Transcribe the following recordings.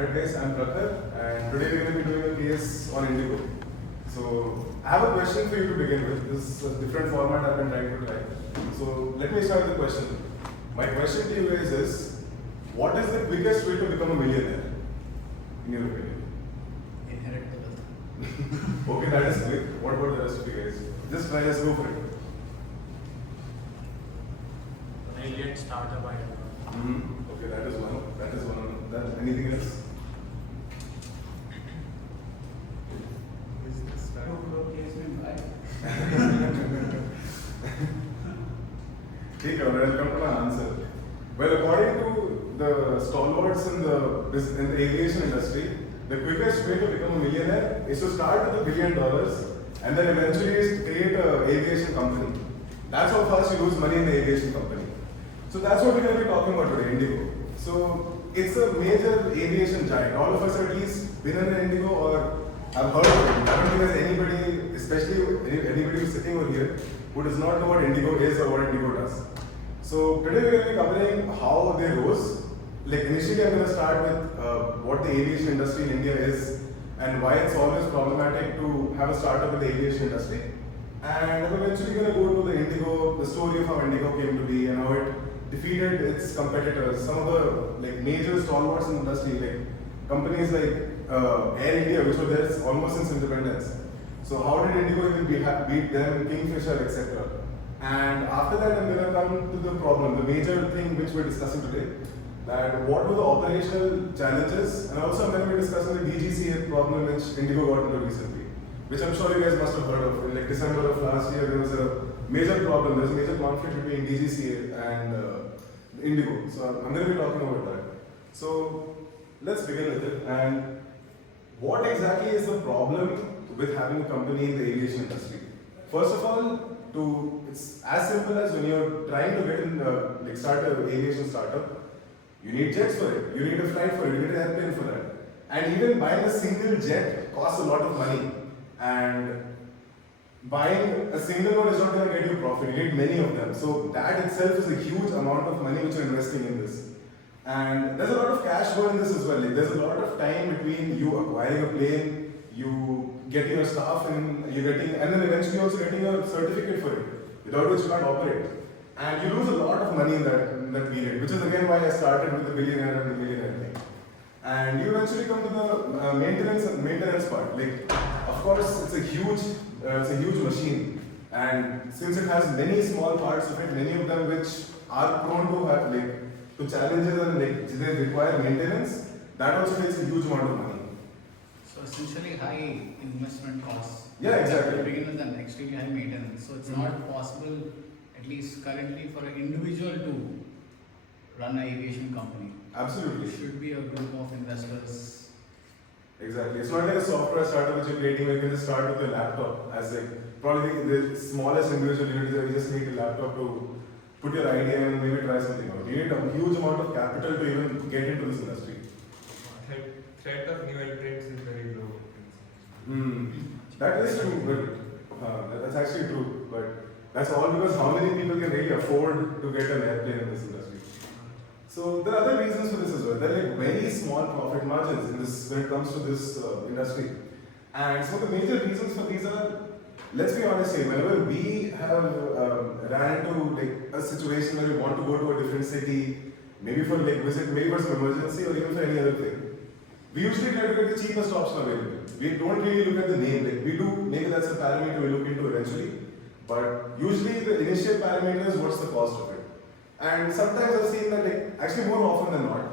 Alright guys, I'm Prakhar and today we're going to be doing a case on Indigo. So I have a question for you to begin with. This is a different format I've been trying to try. So let me start with the question. My question to you guys is, what is the quickest way to become a millionaire? In your opinion? Inherit the wealth. Okay, that is quick. What about the rest of you guys? Just try, just go for it. Brilliant startup idea. Okay, that is one. Anything else? Okay, I'll come to my answer. Well, according to the stalwarts in the aviation industry, the quickest way to become a millionaire is to start with $1 billion and then eventually create an aviation company. That's how fast you lose money in the aviation company. So that's what we're going to be talking about today, Indigo. So it's a major aviation giant. All of us have at least been in an Indigo or have heard of it. I don't think there's anybody, especially anybody who's sitting over here, who does not know what Indigo is or what Indigo does. So today we're going to be covering how they rose. Like initially I'm going to start with what the aviation industry in India is and why it's always problematic to have a startup in the aviation industry. And I'm eventually going to go to the Indigo, the story of how Indigo came to be and how it defeated its competitors. Some of the major stalwarts in the industry, like companies like Air India, which were there almost since independence. So how did Indigo even beat them, Kingfisher, etc. And after that, I'm going to come to the problem, the major thing which we're discussing today. That what were the operational challenges, and also I'm going to be discussing the DGCA problem which Indigo got into recently, which I'm sure you guys must have heard of. In like December of last year, there was a major problem, there's a major conflict between DGCA and Indigo. So I'm going to be talking about that. So let's begin with it. And what exactly is the problem with having a company in the aviation industry? First of all, it's as simple as when you're trying to get in, start an aviation startup, you need jets for it, you need a flight for it, you need an airplane for that. And even buying a single jet costs a lot of money. And buying a single one is not going to get you profit, you need many of them. So that itself is a huge amount of money which you're investing in this. And there's a lot of cash burn in this as well. Like, there's a lot of time between you acquiring a plane, you getting your staff and and then eventually also getting a certificate for it, without which you can't operate. And you lose a lot of money in that period, which is again why I started with the billionaire and the millionaire thing. And you eventually come to the maintenance part. Like, of course, it's a huge machine, and since it has many small parts of it, many of them which are prone to have to challenges and they require maintenance, that also takes a huge amount of money. So essentially high investment costs. Yeah, exactly. To begin with an extremely high maintenance. So it's not possible, at least currently, for an individual to run an aviation company. Absolutely. It should be a group of investors. Exactly. It's not like a software startup which you're creating where you can just start with your laptop as probably the smallest individual unit is you just need a laptop to put your idea and maybe try something out. You need a huge amount of capital to even get into this industry. Threat of new entrants is very low. That is true, but that's actually true. But that's all because how many people can really afford to get an airplane in this industry? So there are other reasons for this as well. There are very small profit margins in this when it comes to this industry. And some of the major reasons for these are, let's be honest here, whenever we have ran into a situation where we want to go to a different city, maybe for visit, maybe for some emergency or even for any other thing, we usually try to get the cheapest option available. We don't really look at the name. We do, maybe that's a parameter we look into eventually. But usually the initial parameter is what's the cost of it. And sometimes I've seen that actually more often than not,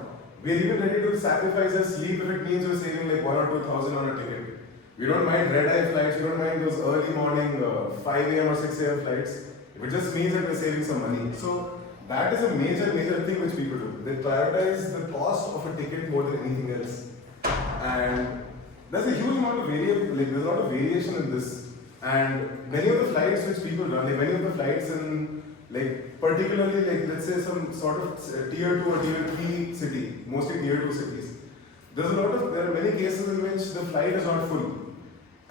we're even ready to sacrifice our sleep if it means we're saving 1,000 or 2,000 on a ticket. We don't mind red-eye flights, we don't mind those early morning 5 a.m. or 6 a.m. flights. If it just means that we're saving some money. So that is a major thing which people do. They prioritize the cost of a ticket more than anything else. And there's a huge amount of there's a lot of variation in this. And many of the flights which people run, many of the flights in particularly let's say some sort of tier 2 or tier 3 city, mostly tier 2 cities. There are many cases in which the flight is not full.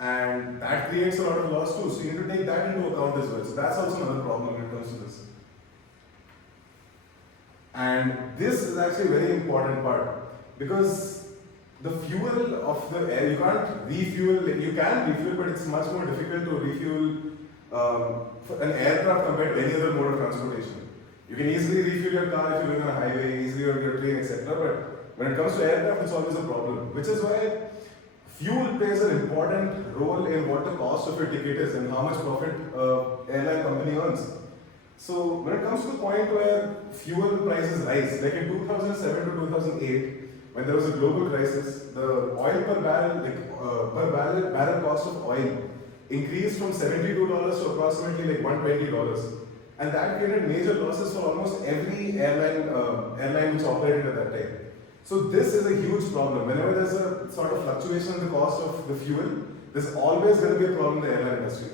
And that creates a lot of loss too. So you need to take that into account as well. So that's also another problem when it comes to this. And this is actually a very important part because the fuel of the air, you can't refuel, you can refuel, but it's much more difficult to refuel for an aircraft compared to any other mode of transportation. You can easily refuel your car if you live on a highway, easily on your train, etc. But when it comes to aircraft, it's always a problem, which is why fuel plays an important role in what the cost of your ticket is and how much profit airline company earns. So when it comes to the point where fuel prices rise, like in 2007 to 2008, when there was a global crisis, the oil per barrel, barrel cost of oil increased from $72 to approximately like $120, and that created major losses for almost every airline which operated at that time. So this is a huge problem. Whenever there's a sort of fluctuation in the cost of the fuel, there's always going to be a problem in the airline industry.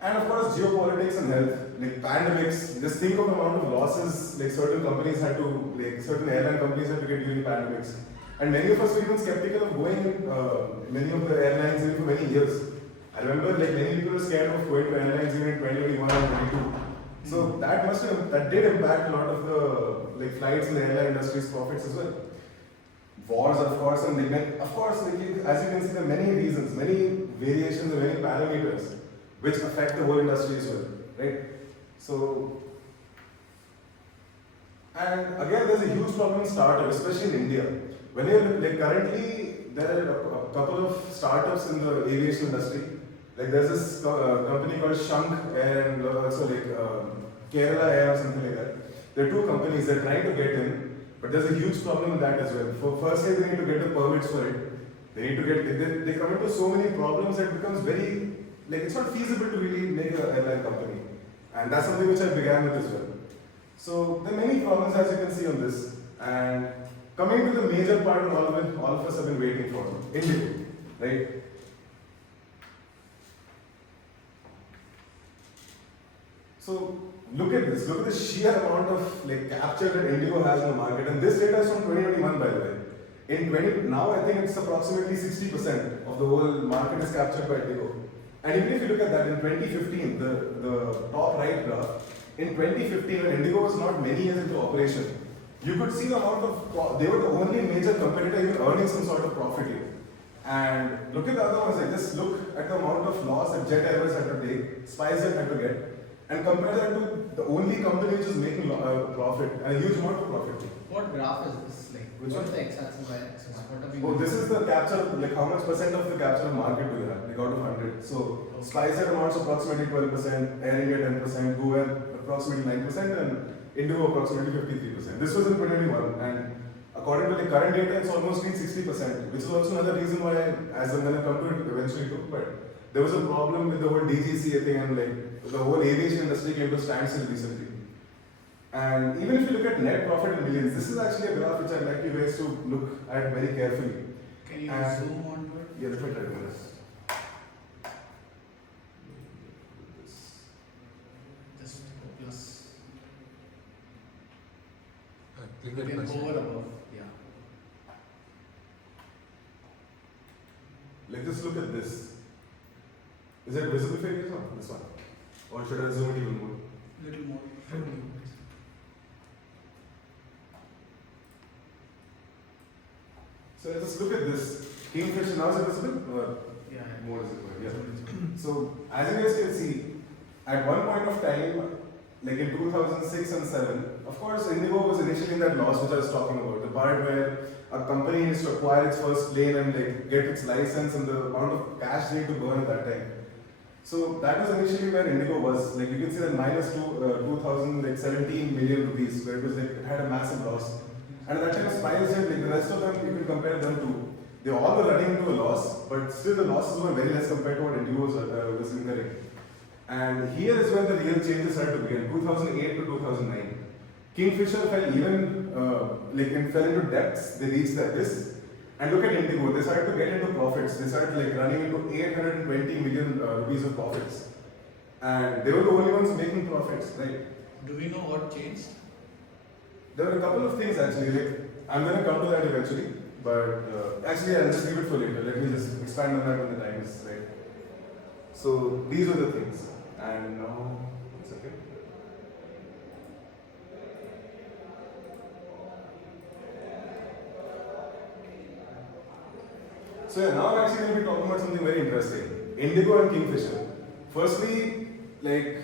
And of course, geopolitics and health, like pandemics. Just think of the amount of losses like certain airline companies had to get during pandemics. And many of us were even skeptical of going in many of the airlines even for many years. I remember like many people were scared of going to airlines even in 2021 and 22. So that did impact a lot of the flights in the airline industry's profits as well. Wars, of course, and as you can see, there are many reasons, many variations, and many parameters which affect the whole industry as well, right? So, and again, there's a huge problem in startups, especially in India. When you look, currently, there are a couple of startups in the aviation industry. Like there's this company called Shank and also Kerala Air or something like that. There are two companies that are trying to get in, but there's a huge problem with that as well. Firstly, they need to get the permits for it. They need to get, they come into so many problems that it becomes very, it's not feasible to really make an airline company. And that's something which I began with as well. So there are many problems as you can see on this. And coming to the major part of all of it, all of us have been waiting for, Indigo, right? So look at this, look at the sheer amount of capture that Indigo has in the market. And this data is from 2021 by the way. Now I think it's approximately 60% of the whole market is captured by Indigo. And even if you look at that in 2015, the top right graph, in 2015 when Indigo was not many years into operation, you could see the amount of, they were the only major competitor even earning some sort of profit here. And look at the other ones, just look at the amount of loss that Jet Airways had to take, SpiceJet had to get, and compare that to the only company which is making profit, and a huge amount of profit. What graph is this? Which What's one? the x-axis, y-axis? What are we Oh, this is the capture, how much percent of the capture of market do you have, out of 100. So, SpiceJet amounts approximately 12%, Air India 10%, Go Air approximately 9%, and Indigo approximately 53%. This was in 2021, and according to the current data, it's almost reached 60%, which is also another reason why, as I'm going to come to it eventually too, but there was a problem with the whole DGCA thing, and the whole aviation industry came to standstill recently. And even if you look at net profit in millions, this is actually a graph which I'd like you guys to look at very carefully. Can you zoom onto it? Yeah, let me try to do this. Just plus. Click You that can question. hover above. Yeah. Just look at this. Is it visible for you? No, this one. Or should I zoom it even more? Little more. So just look at this. Kingfisher, now is it visible? Or Yeah. more is it? Yeah. So as you guys can see, at one point of time, like in 2006 and 7, of course Indigo was initially in that loss which I was talking about. The part where a company needs to acquire its first plane and get its license and the amount of cash they need to burn at that time. So that was initially where Indigo was. You can see that minus 2017 million rupees, where it was it had a massive loss. And at that time, SpiceJet, the rest of them, you can compare them to. They all were running into a loss, but still the losses were very less compared to what Indigo was incurring. And here is where the real changes started to begin, 2008 to 2009. Kingfisher fell fell into debts, they reached the abyss. And look at Indigo, they started to get into profits. They started running into 820 million rupees of profits. And they were the only ones making profits, right? Do we know what changed? There were a couple of things actually, I'm going to come to that eventually, but actually I'll just leave it for later. Let me just expand on that when the time is right. So these are the things. And now, one second. So yeah, now I'm actually going to be talking about something very interesting. Indigo and Kingfisher. Firstly, like,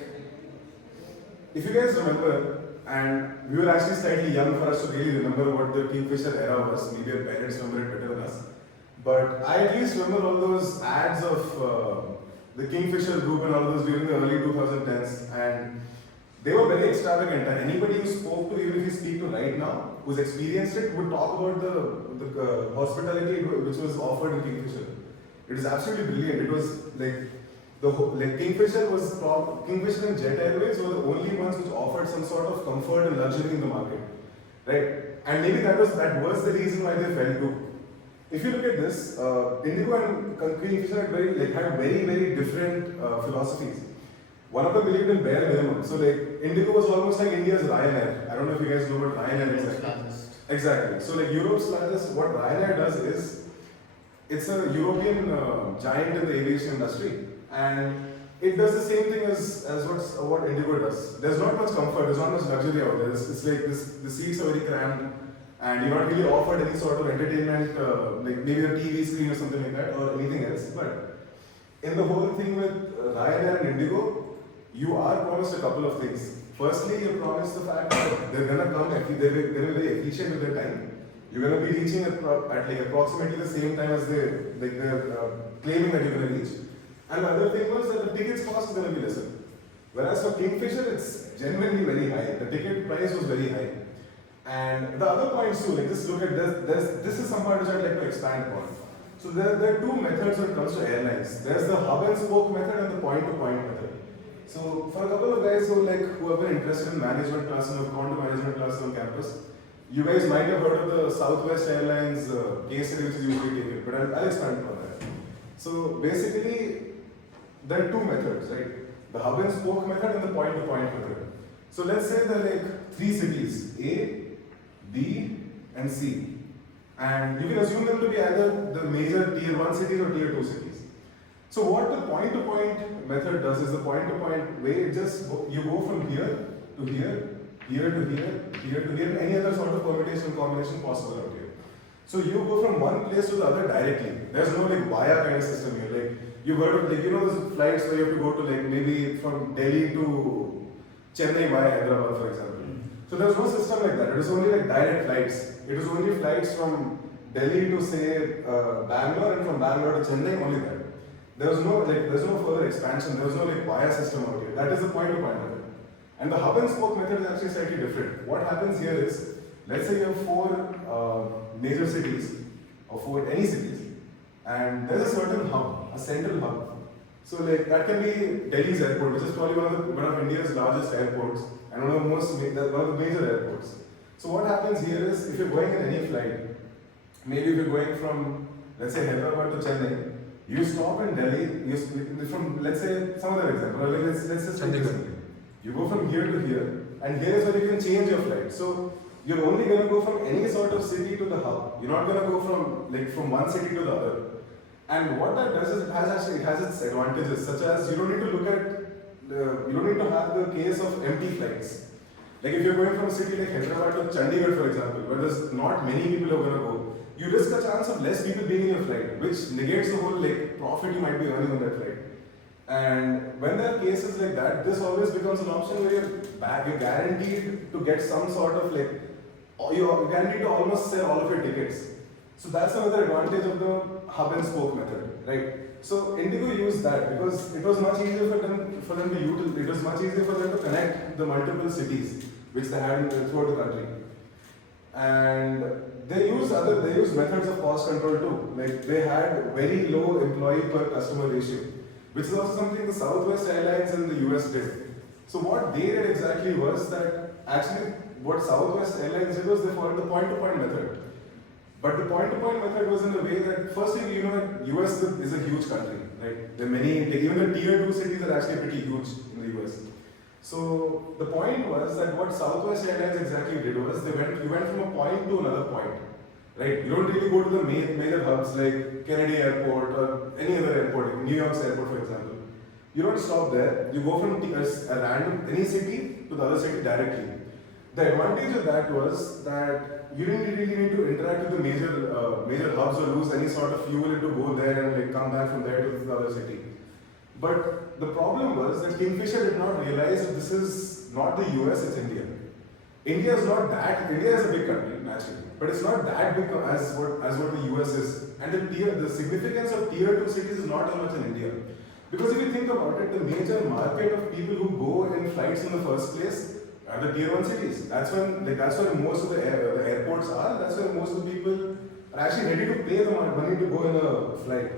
if you guys remember, and we were actually slightly young for us to really remember what the Kingfisher era was. Maybe our parents remember it better than us. But I at least remember all those ads of the Kingfisher group and all those during the early 2010s. And they were very extravagant. And anybody who spoke to, even if you speak to right now, who's experienced it, would talk about the hospitality which was offered in Kingfisher. It is absolutely brilliant. It was like Kingfisher Kingfisher and Jet Airways were the only ones which offered some sort of comfort and luxury in the market, right? And maybe that was the reason why they fell too. If you look at this, Indigo and Kingfisher had very different philosophies. One of them believed in bare minimum. So like Indigo was almost like India's Ryanair. I don't know if you guys know what Ryanair is exactly. Exactly. So like Europe's largest, what Ryanair does is it's a European giant in the aviation industry. And it does the same thing as what Indigo does. There's not much comfort, there's not much luxury out there. It's like the seats are very cramped and you're not really offered any sort of entertainment, like maybe a TV screen or something like that or anything else. But in the whole thing with Ryanair and Indigo, you are promised a couple of things. Firstly, you're promised the fact that they're gonna come, they're very efficient with their time. You're gonna be reaching at like approximately the same time as they're claiming that you're gonna reach. And the other thing was that the tickets cost is going to be lesser. Whereas for Kingfisher, it's genuinely very high. The ticket price was very high. And the other points too, like just look at this. This is some part which I'd like to expand upon. So there are two methods when it comes to airlines. There's the hub and spoke method and the point-to-point method. So for a couple of guys who have been interested in management class and have gone to management class on campus, you guys might have heard of the Southwest Airlines case study which is usually taken, but I'll expand upon that. So basically, there are two methods, right? The hub and spoke method and the point-to-point method. So let's say there are like three cities, A, B, and C. And you can assume them to be either the major tier 1 cities or tier 2 cities. So what the point-to-point method does is the point-to-point way, you go from here to here, here to here, here to here, any other sort of permutation combination possible out here. So you go from one place to the other directly. There's no like via kind of system here. Like you've heard of those flights where you have to go to like maybe from Delhi to Chennai via Hyderabad, for example. So there's no system like that. It was only like direct flights. It was only flights from Delhi to say Bangalore and from Bangalore to Chennai, only that. There's no further expansion. There was no like via system out here. That is the point-to-point method. And the hub and spoke method is actually slightly different. What happens here is, let's say you have 4 major cities, or any cities, and there's a certain hub, a central hub. So like that can be Delhi's airport, which is probably one of India's largest airports and one of the major airports. So what happens here is, if you're going in any flight, maybe if you're going from, let's say, Hyderabad to Chennai, you stop in Delhi. Let's say some other example. Let's just take this. You go from here to here, and here is where you can change your flight. So you're only going to go from any sort of city to the hub. You're not going to go from one city to the other. And what that does is it has its advantages, such as you don't need to have the case of empty flights. Like if you're going from a city like Hyderabad to Chandigarh, for example, where there's not many people who are going to go, you risk a chance of less people being in your flight, which negates the whole profit you might be earning on that flight. And when there are cases like that, this always becomes an option where you're guaranteed to get some sort of you're guaranteed to almost sell all of your tickets. So that's another advantage of the hub and spoke method, right? So Indigo used that because it was much easier for them to utilize. It was much easier for them to connect the multiple cities which they had throughout the country. And they used methods of cost control too. Like they had very low employee per customer ratio, which is also something the Southwest Airlines in the US did. So what they did exactly was that actually what Southwest Airlines did was they followed the point-to-point method. But the point-to-point method was in a way that, firstly, that US is a huge country, right? There are many, even the tier 2 cities are actually pretty huge in the US. So the point was that what Southwest Airlines exactly did was you went from a point to another point, right? You don't really go to the major hubs like Kennedy Airport or any other airport, like New York's airport, for example. You don't stop there. You go from any city to the other city directly. The advantage of that was that you didn't really need to interact with the major hubs or lose any sort of fuel to go there and like come back from there to the other city. But the problem was that Kingfisher did not realize that this is not the US, it's India. India is not that. India is a big country naturally, but it's not that big as what the US is. And the significance of tier 2 cities is not as much in India. Because if you think about it, the major market of people who go in flights in the first place are the tier 1 cities. That's where most of the airports are. That's where most of the people are actually ready to pay the money to go in a flight.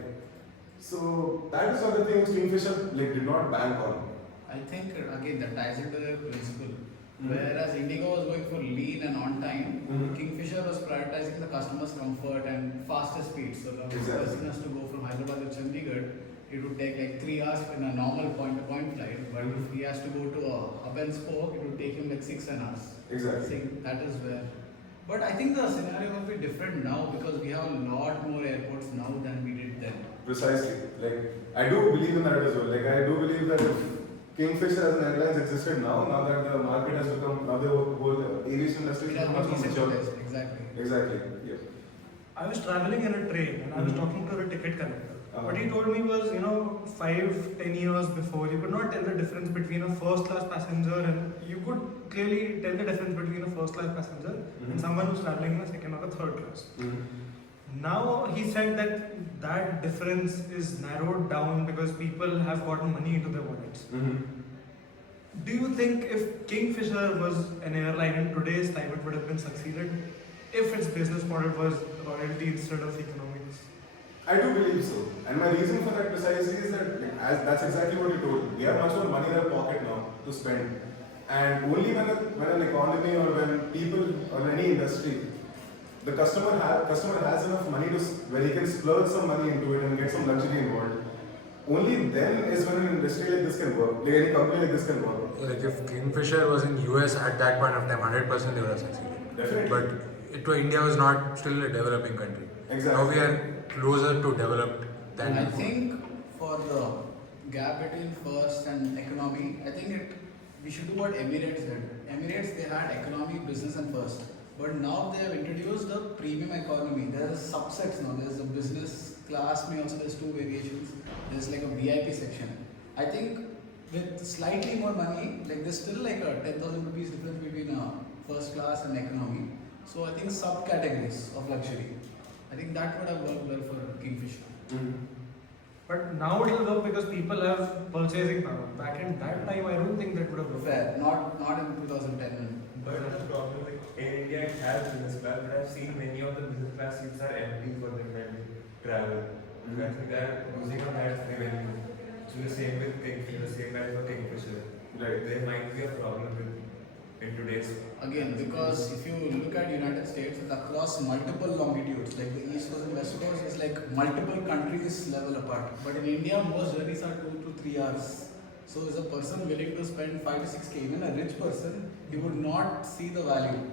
So that is one of the things Kingfisher did not bank on. I think again that ties into the principle. Whereas Indigo was going for lean and on time, Kingfisher was prioritizing the customer's comfort and faster speed. So the person has to go from Hyderabad to Chandigarh, it would take like 3 hours in a normal point-to-point flight. But if he has to go to a hub and spoke, it would take him like 6 hours. Exactly. So that is where. But I think the scenario will be different now because we have a lot more airports now than we did then. Precisely. I do believe in that as well. I do believe that if Kingfisher as an airlines existed now that the market has become, now the whole aviation industry is much more mature. Exactly. Exactly. Yeah. I was traveling in a train and I was talking to the ticket collector. What he told me was, 5-10 years before, you could not tell the difference between a first class passenger and you could clearly tell the difference between a first class passenger and someone who's traveling in a second or a third class. Now he said that difference is narrowed down because people have gotten money into their wallets. Do you think if Kingfisher was an airline in today's time, it would have been succeeded if its business model was royalty instead of economics? I do believe so. And my reason for that precisely is that that's exactly what you told. We have much more money in our pocket now to spend. And only when an economy or when people or any industry, the customer has enough money where he can splurge some money into it and get some luxury involved. Only then is when an industry like this can work, any company like this can work. If Kingfisher was in US at that point of time, 100% they would have succeeded. Definitely. But India was not still a developing country. Exactly. Now we are closer to developed than I before. think for the gap between first and economy, I think we should do what Emirates did. Emirates, they had economy, business and first. But now they have introduced the premium economy. There are subsets now. There's a business class, there's 2 variations. There's like a VIP section. I think with slightly more money, there's still like a 10,000 rupees difference between first class and economy. So I think subcategories of luxury. I think that would have worked well for Kingfisher. But now it will work because people have purchasing power. Back in that time, I don't think that would have worked. Fair, not in 2010. But the problem in India, it has business class, but I've seen many of the business class seats are empty for them when they travel. I think they're losing on that revenue. So the same with Kingfisher, the same as for Kingfisher. Right. There might be a problem in today's. Again, because if you look at United States, it's across multiple longitudes. Like the East Coast and West Coast is like multiple countries level apart. But in India, most journeys are 2 to 3 hours. So is a person willing to spend 5 to 6K, even a rich person, he would not see the value.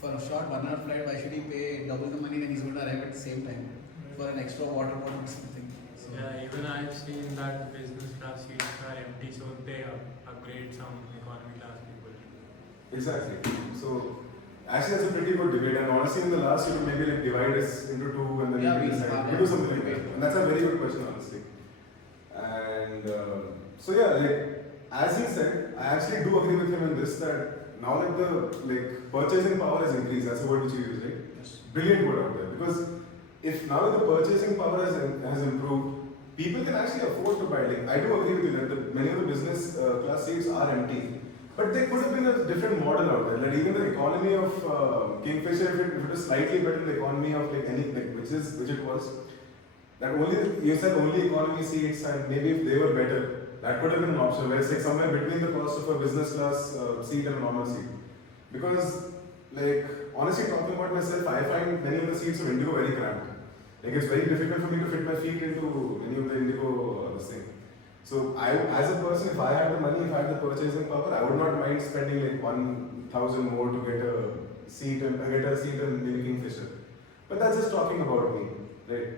For a short 1 hour flight, why should he pay double the money when he's going to arrive at the same time? For an extra water bottle or something. So Yeah, even I've seen that business class seats are empty, so they upgrade some economy class people. Exactly. So actually that's a pretty good debate, and honestly in the last year maybe divide us into 2 and then Yeah, we we decide. have We do something like that. And that's a very good question honestly. And so yeah, as he said, I actually do agree with him in this that now the purchasing power has increased. That's the word which he used, right? yes. Brilliant word out there, because if now the purchasing power has improved, people can actually afford to buy. I do agree with you that many of the business class seats are empty, but there could have been a different model out there. Even the economy of Kingfisher, if it was slightly better than the economy of which it was, that you said only economy seats, and maybe if they were better, that could have been an option. Where it's somewhere between the cost of a business class seat and a normal seat, because honestly talking about myself, I find many of the seats of Indigo very cramped. It's very difficult for me to fit my feet into any of the Indigo this thing. So I, as a person, if I had the money, if I had the purchasing power, I would not mind spending 1,000 more to get a seat and maybe Kingfisher. But that's just talking about me, right?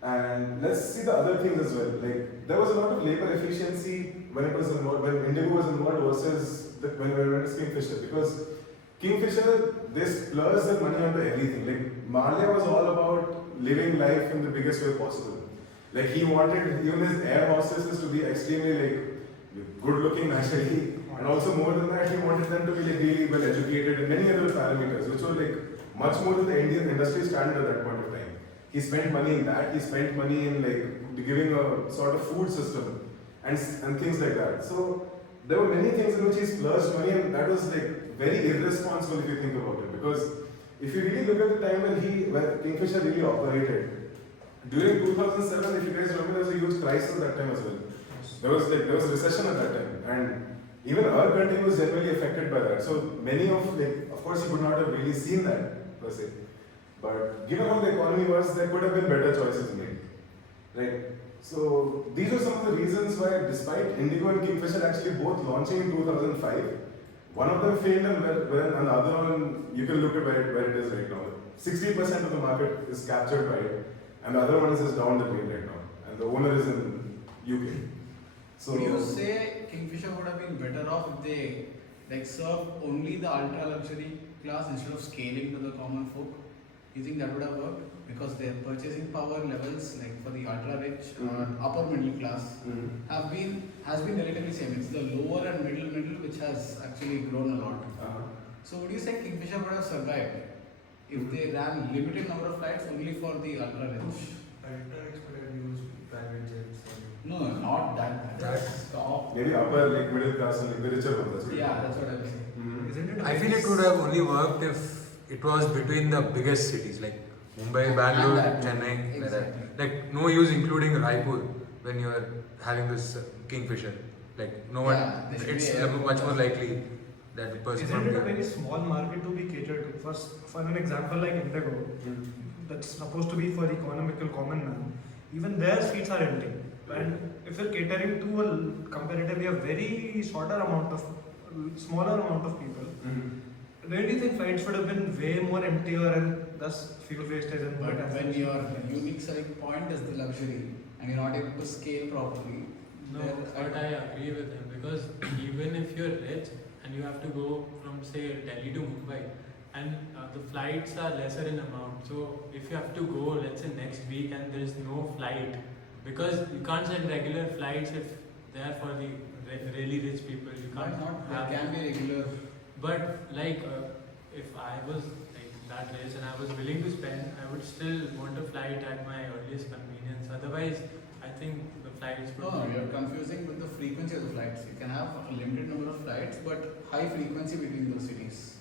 And let's see the other things as well. There was a lot of labor efficiency when it was involved, when Indigo was involved versus when it was Kingfisher, because Kingfisher, they splurge their money onto everything. Like Malia was all about living life in the biggest way possible. Like he wanted even his air hostesses to be extremely like good looking naturally, and also more than that, he wanted them to be like really well educated and many other parameters, which were like much more than the Indian industry standard at that point of time. He spent money in that. He spent money in like giving a sort of food system and things like that. So there were many things in which he splurged money, and that was like very irresponsible if you think about it. Because if you really look at the time when Kingfisher really operated, during 2007, if you guys remember, there was a huge crisis at that time as well. There was recession at that time, and even our country was generally affected by that. So many of course, you could not have really seen that per se. But given how the economy was, there could have been better choices made, right? So these are some of the reasons why, despite Indigo and Kingfisher actually both launching in 2005, one of them failed and another one, you can look at where it is right now. 60% of the market is captured by it, and the other one is just down the drain right now, and the owner is in UK. So would you say Kingfisher would have been better off if they like serve only the ultra luxury class instead of scaling to the common folk? You think that would have worked? Because their purchasing power levels, like for the ultra rich or upper middle class, has been relatively same. It's the lower and middle which has actually grown a lot. So would you say Kingfisher would have survived if they ran limited number of flights only for the ultra rich? Ultra rich could have used private jets. No, not that. That's top. maybe upper like middle class and like the richer ones. Yeah, that's what I was saying. Isn't it? I feel it would have only worked if it was between the biggest cities like Mumbai, Bangalore, that. Chennai, like that. Exactly. Like no use including Raipur when you are having this Kingfisher. Like no one, Yeah, there should it's be a- much more likely that the person Isn't from it a there. very small market to be catered to? For an example like Indigo, that's supposed to be for the economical common man, even their seats are empty. And if you're catering to a comparatively a very smaller amount of people, don't you think flights would have been way more emptier and thus fuel wastage and more But when cancellation? your unique selling point is the luxury and you're not able to scale properly, No, then but I agree with him because even if you're rich and you have to go from say Delhi to Mumbai and the flights are lesser in amount, so if you have to go let's say next week and there is no flight because you can't send regular flights if they are for the really rich people, you why can't not? have There can be regular. But like if I was like that rich and I was willing to spend, I would still want a flight at my earliest convenience. Otherwise, I think the flights would No, be. you're confusing with the frequency of the flights. You can have a limited number of flights, but high frequency between those cities.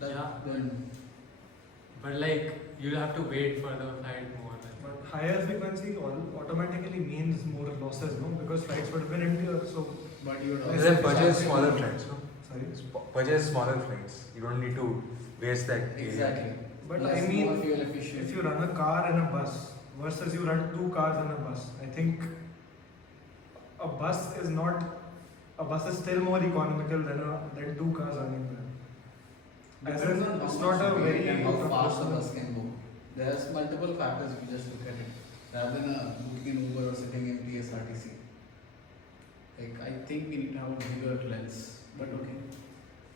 Yeah. Then But like you'll have to wait for the flight more. But higher frequency automatically means more losses, no? Because flights would have been emptier. So, but you would And also then be purchase charging smaller more. flights, no? sorry. Purchase smaller flights. You don't need to waste that area. Exactly. But Plus I mean, more fuel efficient. if you run a car and a bus versus you run 2 cars and a bus, I think a bus is still more economical than 2 cars running there. As in, Depends on it's how not a much weight very and how fast the proportional- bus can go. There's multiple factors if you just look at it. Rather than booking an Uber or sitting in TSRTC. Like I think we need to have a bigger lens. But okay.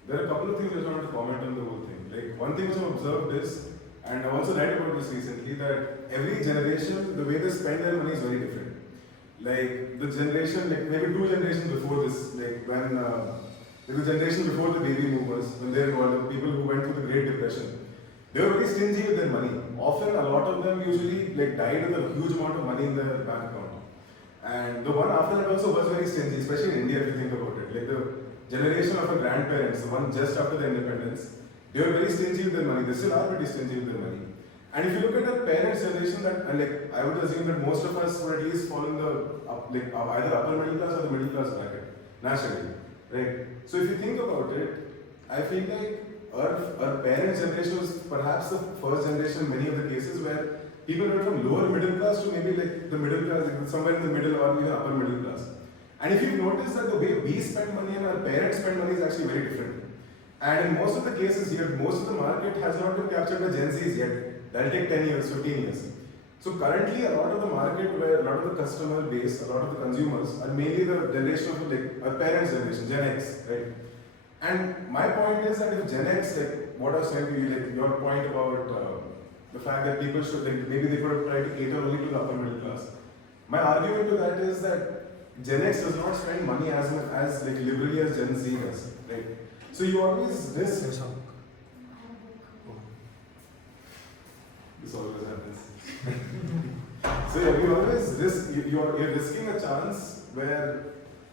There are a couple of things I just wanted to comment on the whole thing. Like one thing which I've observed is, and I also read about this recently, that every generation, the way they spend their money is very different. Like the generation, like maybe 2 generations before this, like when the generation before the baby boomers, when they were the people who went through the Great Depression, they were very stingy with their money. Often, a lot of them usually like died with a huge amount of money in their bank account. And the one after that also was very stingy, especially in India if you think about it. Like the generation of our grandparents, the one just after the independence, they were very stingy with their money. They still are pretty stingy with their money. And if you look at our parents' generation, and like I would assume that most of us would at least fall in the either upper middle class or the middle class bracket, naturally, right? So if you think about it, I feel like our parents' generation was perhaps the first generation in many of the cases where people went from lower middle class to maybe like the middle class, like somewhere in the middle or even upper middle class. And if you notice that the way we spend money and our parents spend money is actually very different. And in most of the cases here, most of the market has not been captured by Gen Zs yet. That'll take 10 years, 15 years. So currently, a lot of the market, where a lot of the customer base, a lot of the consumers are mainly the generation of like our parents' generation, Gen X, right? And my point is that if Gen X, like what I was saying to you, like your point about the fact that people should, like maybe they could have tried to cater only to the upper middle class. My argument to that is that Gen X does not spend money as much as like liberally as Gen Z does, right? So you always risk. This always happens. So yeah, you always risk. You're risking a chance where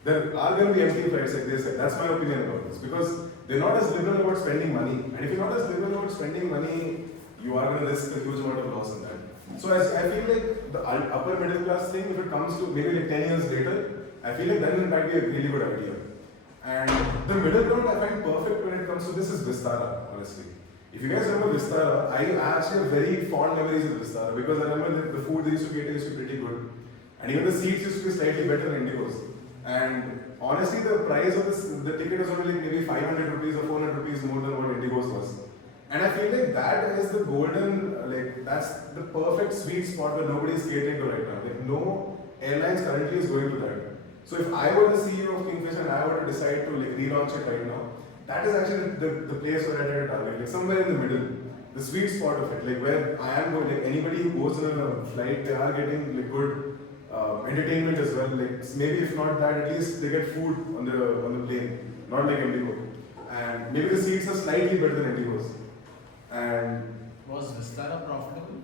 there are going to be empty flights, like they said. That's my opinion about this, because they're not as liberal about spending money, and if you're not as liberal about spending money, you are going to risk a huge amount of loss in that. So I feel like the upper middle class thing, if it comes to maybe like 10 years later, I feel like then it might be a really good idea. And the middle ground I find perfect when it comes to this is Vistara, honestly. If you guys remember Vistara, I actually have very fond memories of Vistara, because I remember that the food they used to cater used to be pretty good. And even the seats used to be slightly better than Indigos. And honestly, the price of the ticket was only like maybe 500 rupees or 400 rupees more than what Indigos was. And I feel like that is the golden, like that's the perfect sweet spot where nobody is catering to right now. Like no airlines currently is going to that. So if I were the CEO of Kingfisher and I were to decide to like relaunch it right now, that is actually the place where I try to target, like somewhere in the middle, the sweet spot of it, like where I am going, like anybody who goes on a flight, they are getting like good entertainment as well. Like maybe if not that, at least they get food on the plane, not like Indigo. And maybe the seats are slightly better than Indigos. And Was Vistara profitable?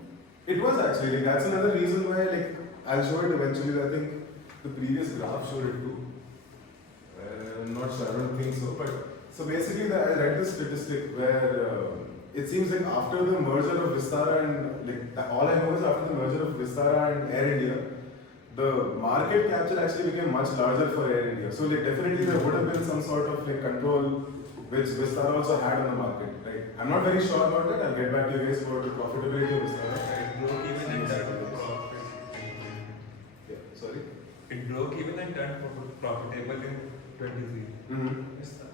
it was actually, like that's another reason why, like I'll show it eventually. I think the previous graph showed it too. I'm not sure, I don't think so. But so basically, I read this statistic where it seems like after the merger of Vistara and like all I know is after the merger of Vistara and Air India, the market capture actually became much larger for Air India. So like definitely there would have been some sort of like control which Vistara also had on the market. Right? I'm not very sure about it. I'll get back to you guys about the profitability of Vistara. It broke even and turned profit. Yeah, sorry. It broke even and turned profitable in 23. Mm-hmm. Vistara.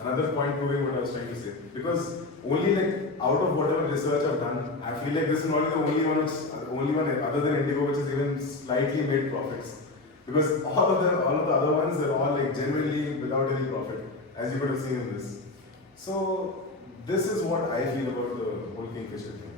Another point proving what I was trying to say. Because only like out of whatever research I've done, I feel like this is not the only one other than Indigo which has even slightly made profits. Because all of the other ones, they're all like genuinely without any profit, as you could have seen in this. So this is what I feel about the whole Kingfisher thing.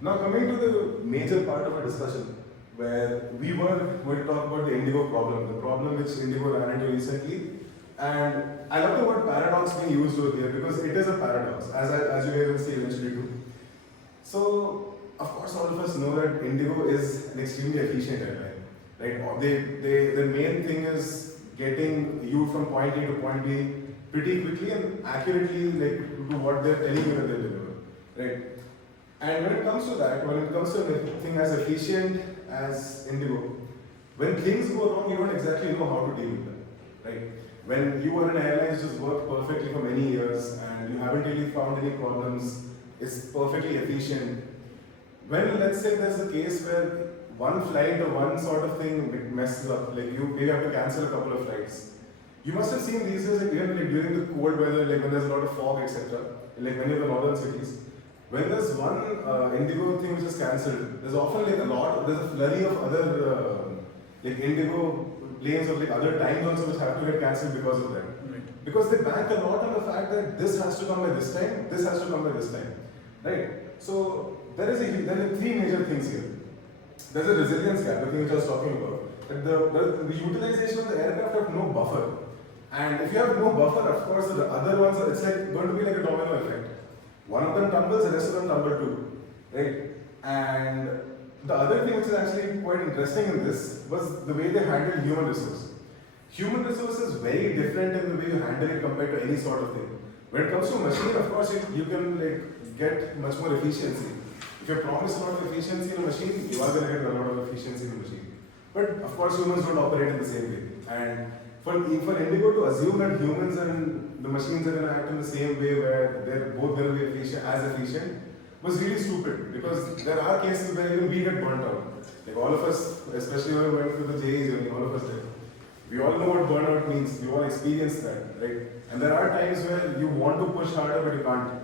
Now coming to the major part of our discussion, where we were going to talk about the Indigo problem, the problem which Indigo ran into recently. And I love the word paradox being used over here because it is a paradox, as you guys will see eventually too. So, of course, all of us know that Indigo is an extremely efficient airline, right? The main thing is getting you from point A to point B pretty quickly and accurately, like to what they're telling you that they'll deliver, right? And when it comes to that, when it comes to anything as efficient as Indigo, when things go wrong, you don't exactly know how to deal with them, right? When you are an airline just worked perfectly for many years and you haven't really found any problems, it's perfectly efficient. When let's say there's a case where one flight or one sort of thing messes up, like you maybe have to cancel a couple of flights. You must have seen these days, like even like during the cold weather, like when there's a lot of fog, etc. Like many of the northern cities. When there's one Indigo thing which is cancelled, there's often like there's a flurry of other like Indigo planes of like other time zones which have to get cancelled because of that. Right. Because they bank a lot on the fact that this has to come by this time, this has to come by this time. Right? So there are three major things here. There's a resilience gap, the thing which I was talking about. That the utilization of the aircraft have no buffer. And if you have no buffer, of course the other ones it's like going to be like a domino effect. One of them tumbles, the rest of them tumble too. Right? And the other thing which is actually quite interesting in this was the way they handled human resource. Human resource is very different in the way you handle it compared to any sort of thing. When it comes to machine, of course, you can like get much more efficiency. If you're promised a lot of efficiency in a machine, you are going to get a lot of efficiency in a machine. But of course, humans don't operate in the same way. And for Indigo to assume that humans and the machines are going to act in the same way where they're both going to be efficient was really stupid, because there are cases where even we get burnt out. Like all of us, especially when we went through the JEE journey, all of us did. We all know what burnout means. We all experience that, right? And there are times where you want to push harder, but you can't.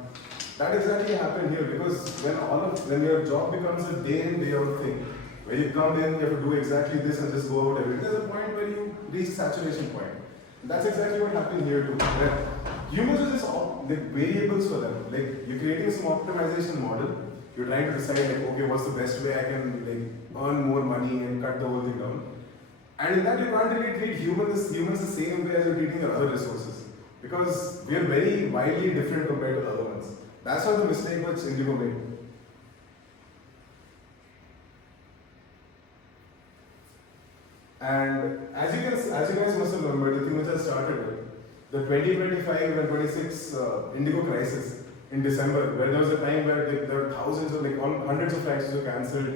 That exactly happened here, because when your job becomes a day in, day out thing, where you come in, you have to do exactly this and just go out every day. There's a point where you reach saturation point. And that's exactly what happened here too. Where Humans are just like variables for them. Like you're creating some optimization model. You're trying to decide like, okay, what's the best way I can like earn more money and cut the whole thing down. And in that you can't really treat humans the same way as you're treating your other resources. Because we are very widely different compared to the other ones. That's not the mistake which Indigo made. And as you guys must have remembered, the thing which I started with, the 2025 and 26 Indigo crisis in December, where there was a time where there were thousands of hundreds of flights were cancelled,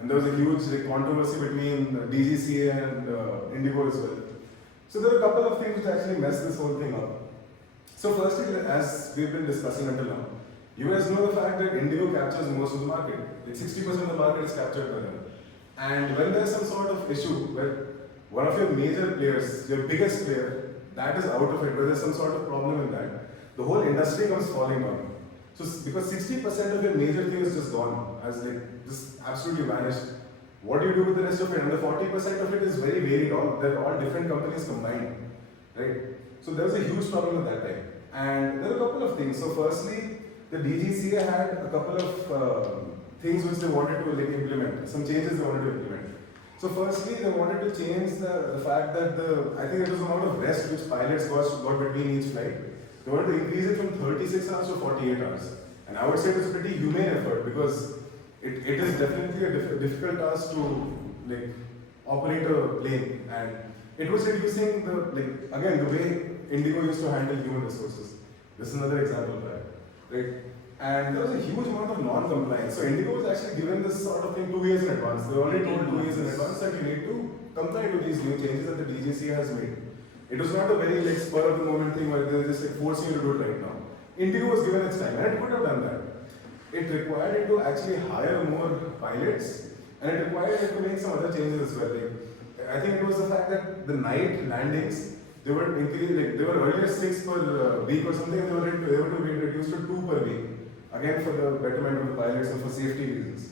and there was a huge controversy between DGCA and Indigo as well. So there are a couple of things which actually messed this whole thing up. So firstly, as we've been discussing until now, you guys know the fact that Indigo captures most of the market. Like 60% of the market is captured by them. And when there's some sort of issue where one of your major players, your biggest player, that is out of it, where there's some sort of problem in that, the whole industry comes falling down. So because 60% of your major thing is just gone, as like just absolutely vanished. What do you do with the rest of it? And the 40% of it is very varied. They're all different companies combined, right? So there was a huge problem at that time. And there are a couple of things. So firstly, the DGCA had a couple of things which they wanted to like implement, some changes they wanted to implement. So firstly, they wanted to change the fact that I think it was the amount of rest which pilots got between each flight. They wanted to increase it from 36 hours to 48 hours. And I would say it is a pretty humane effort because it is definitely a difficult task to like operate a plane, and it was reducing the way Indigo used to handle human resources. This is another example of that, right? And there was a huge amount of non-compliance. So Indigo was actually given this sort of thing 2 years in advance. They were already told 2 years in advance that you need to comply to these new changes that the DGCA has made. It was not a very like spur of the moment thing where they're just like forcing you to do it right now. Indigo was given its time, and it could have done that. It required it to actually hire more pilots, and it required it to make some other changes as well. Like, I think it was the fact that the night landings, they were increased, like they were earlier 6 per week or something, and they were to be reduced to 2 per week. Again, for the betterment of the pilots and for safety reasons.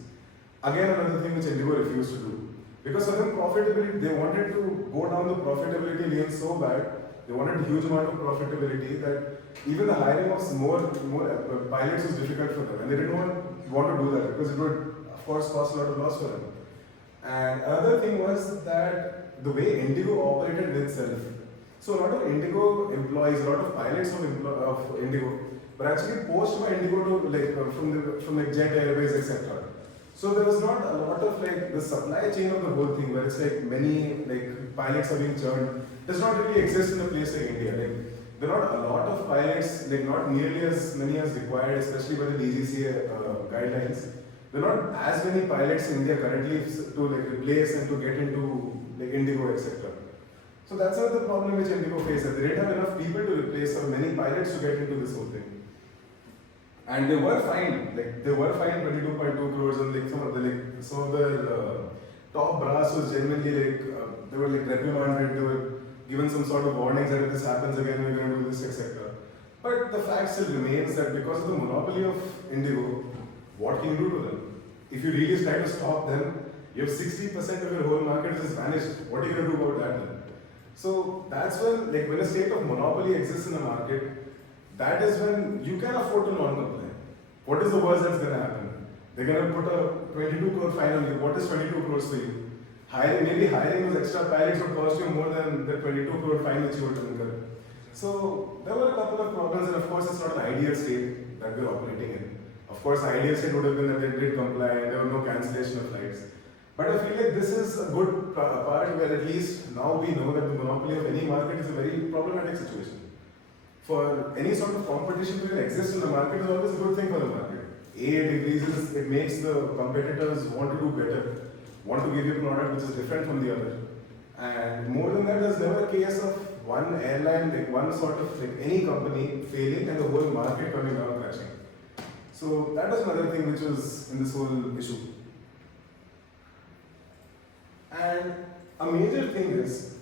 Again, another thing which Indigo refused to do. Because for them, profitability, they wanted to go down the profitability lane so bad, they wanted a huge amount of profitability that even the hiring of more pilots was difficult for them. And they didn't want to do that because it would, of course, cost a lot of loss for them. And another thing was that the way Indigo operated itself. So a lot of Indigo employees, a lot of pilots of Indigo, but actually poached by Indigo to from Jet Airways, etc. So there was not a lot of like the supply chain of the whole thing where it's like many like pilots are being churned. Does not really exist in a place like India. Like there are not a lot of pilots, like not nearly as many as required, especially by the DGCA guidelines. There are not as many pilots in India currently to like replace and to get into like Indigo, etc. So that's another problem which Indigo faces. They didn't have enough people to replace or many pilots to get into this whole thing. And they were fined, 22.2 crores, and like some of the top brass was genuinely they were like reprimanded, they were given some sort of warnings that if this happens again, we're going to do this, etc. But the fact still remains that because of the monopoly of Indigo, what can you do to them? If you really try to stop them, you have 60% of your whole market has just vanished. What are you going to do about that then? So that's when, like when a state of monopoly exists in a market, that is when you can afford to non-comply. What is the worst that's going to happen? They're going to put a 22 crore fine on you. What is 22 crores for you? Maybe hiring those extra pilots would cost you more than the 22 crore fine which you would incur. So there were a couple of problems, and of course it's not an ideal state that we're operating in. Of course, the ideal state would have been that they did comply and there was no cancellation of flights. But I feel like this is a good part where at least now we know that the monopoly of any market is a very problematic situation. For any sort of competition to even exist in the market is always a good thing for the market. It makes the competitors want to do better, want to give you a product which is different from the other. And more than that, there's never a case of one airline, like one sort of like any company failing and the whole market coming down crashing. So that was another thing which was in this whole issue. And a major thing is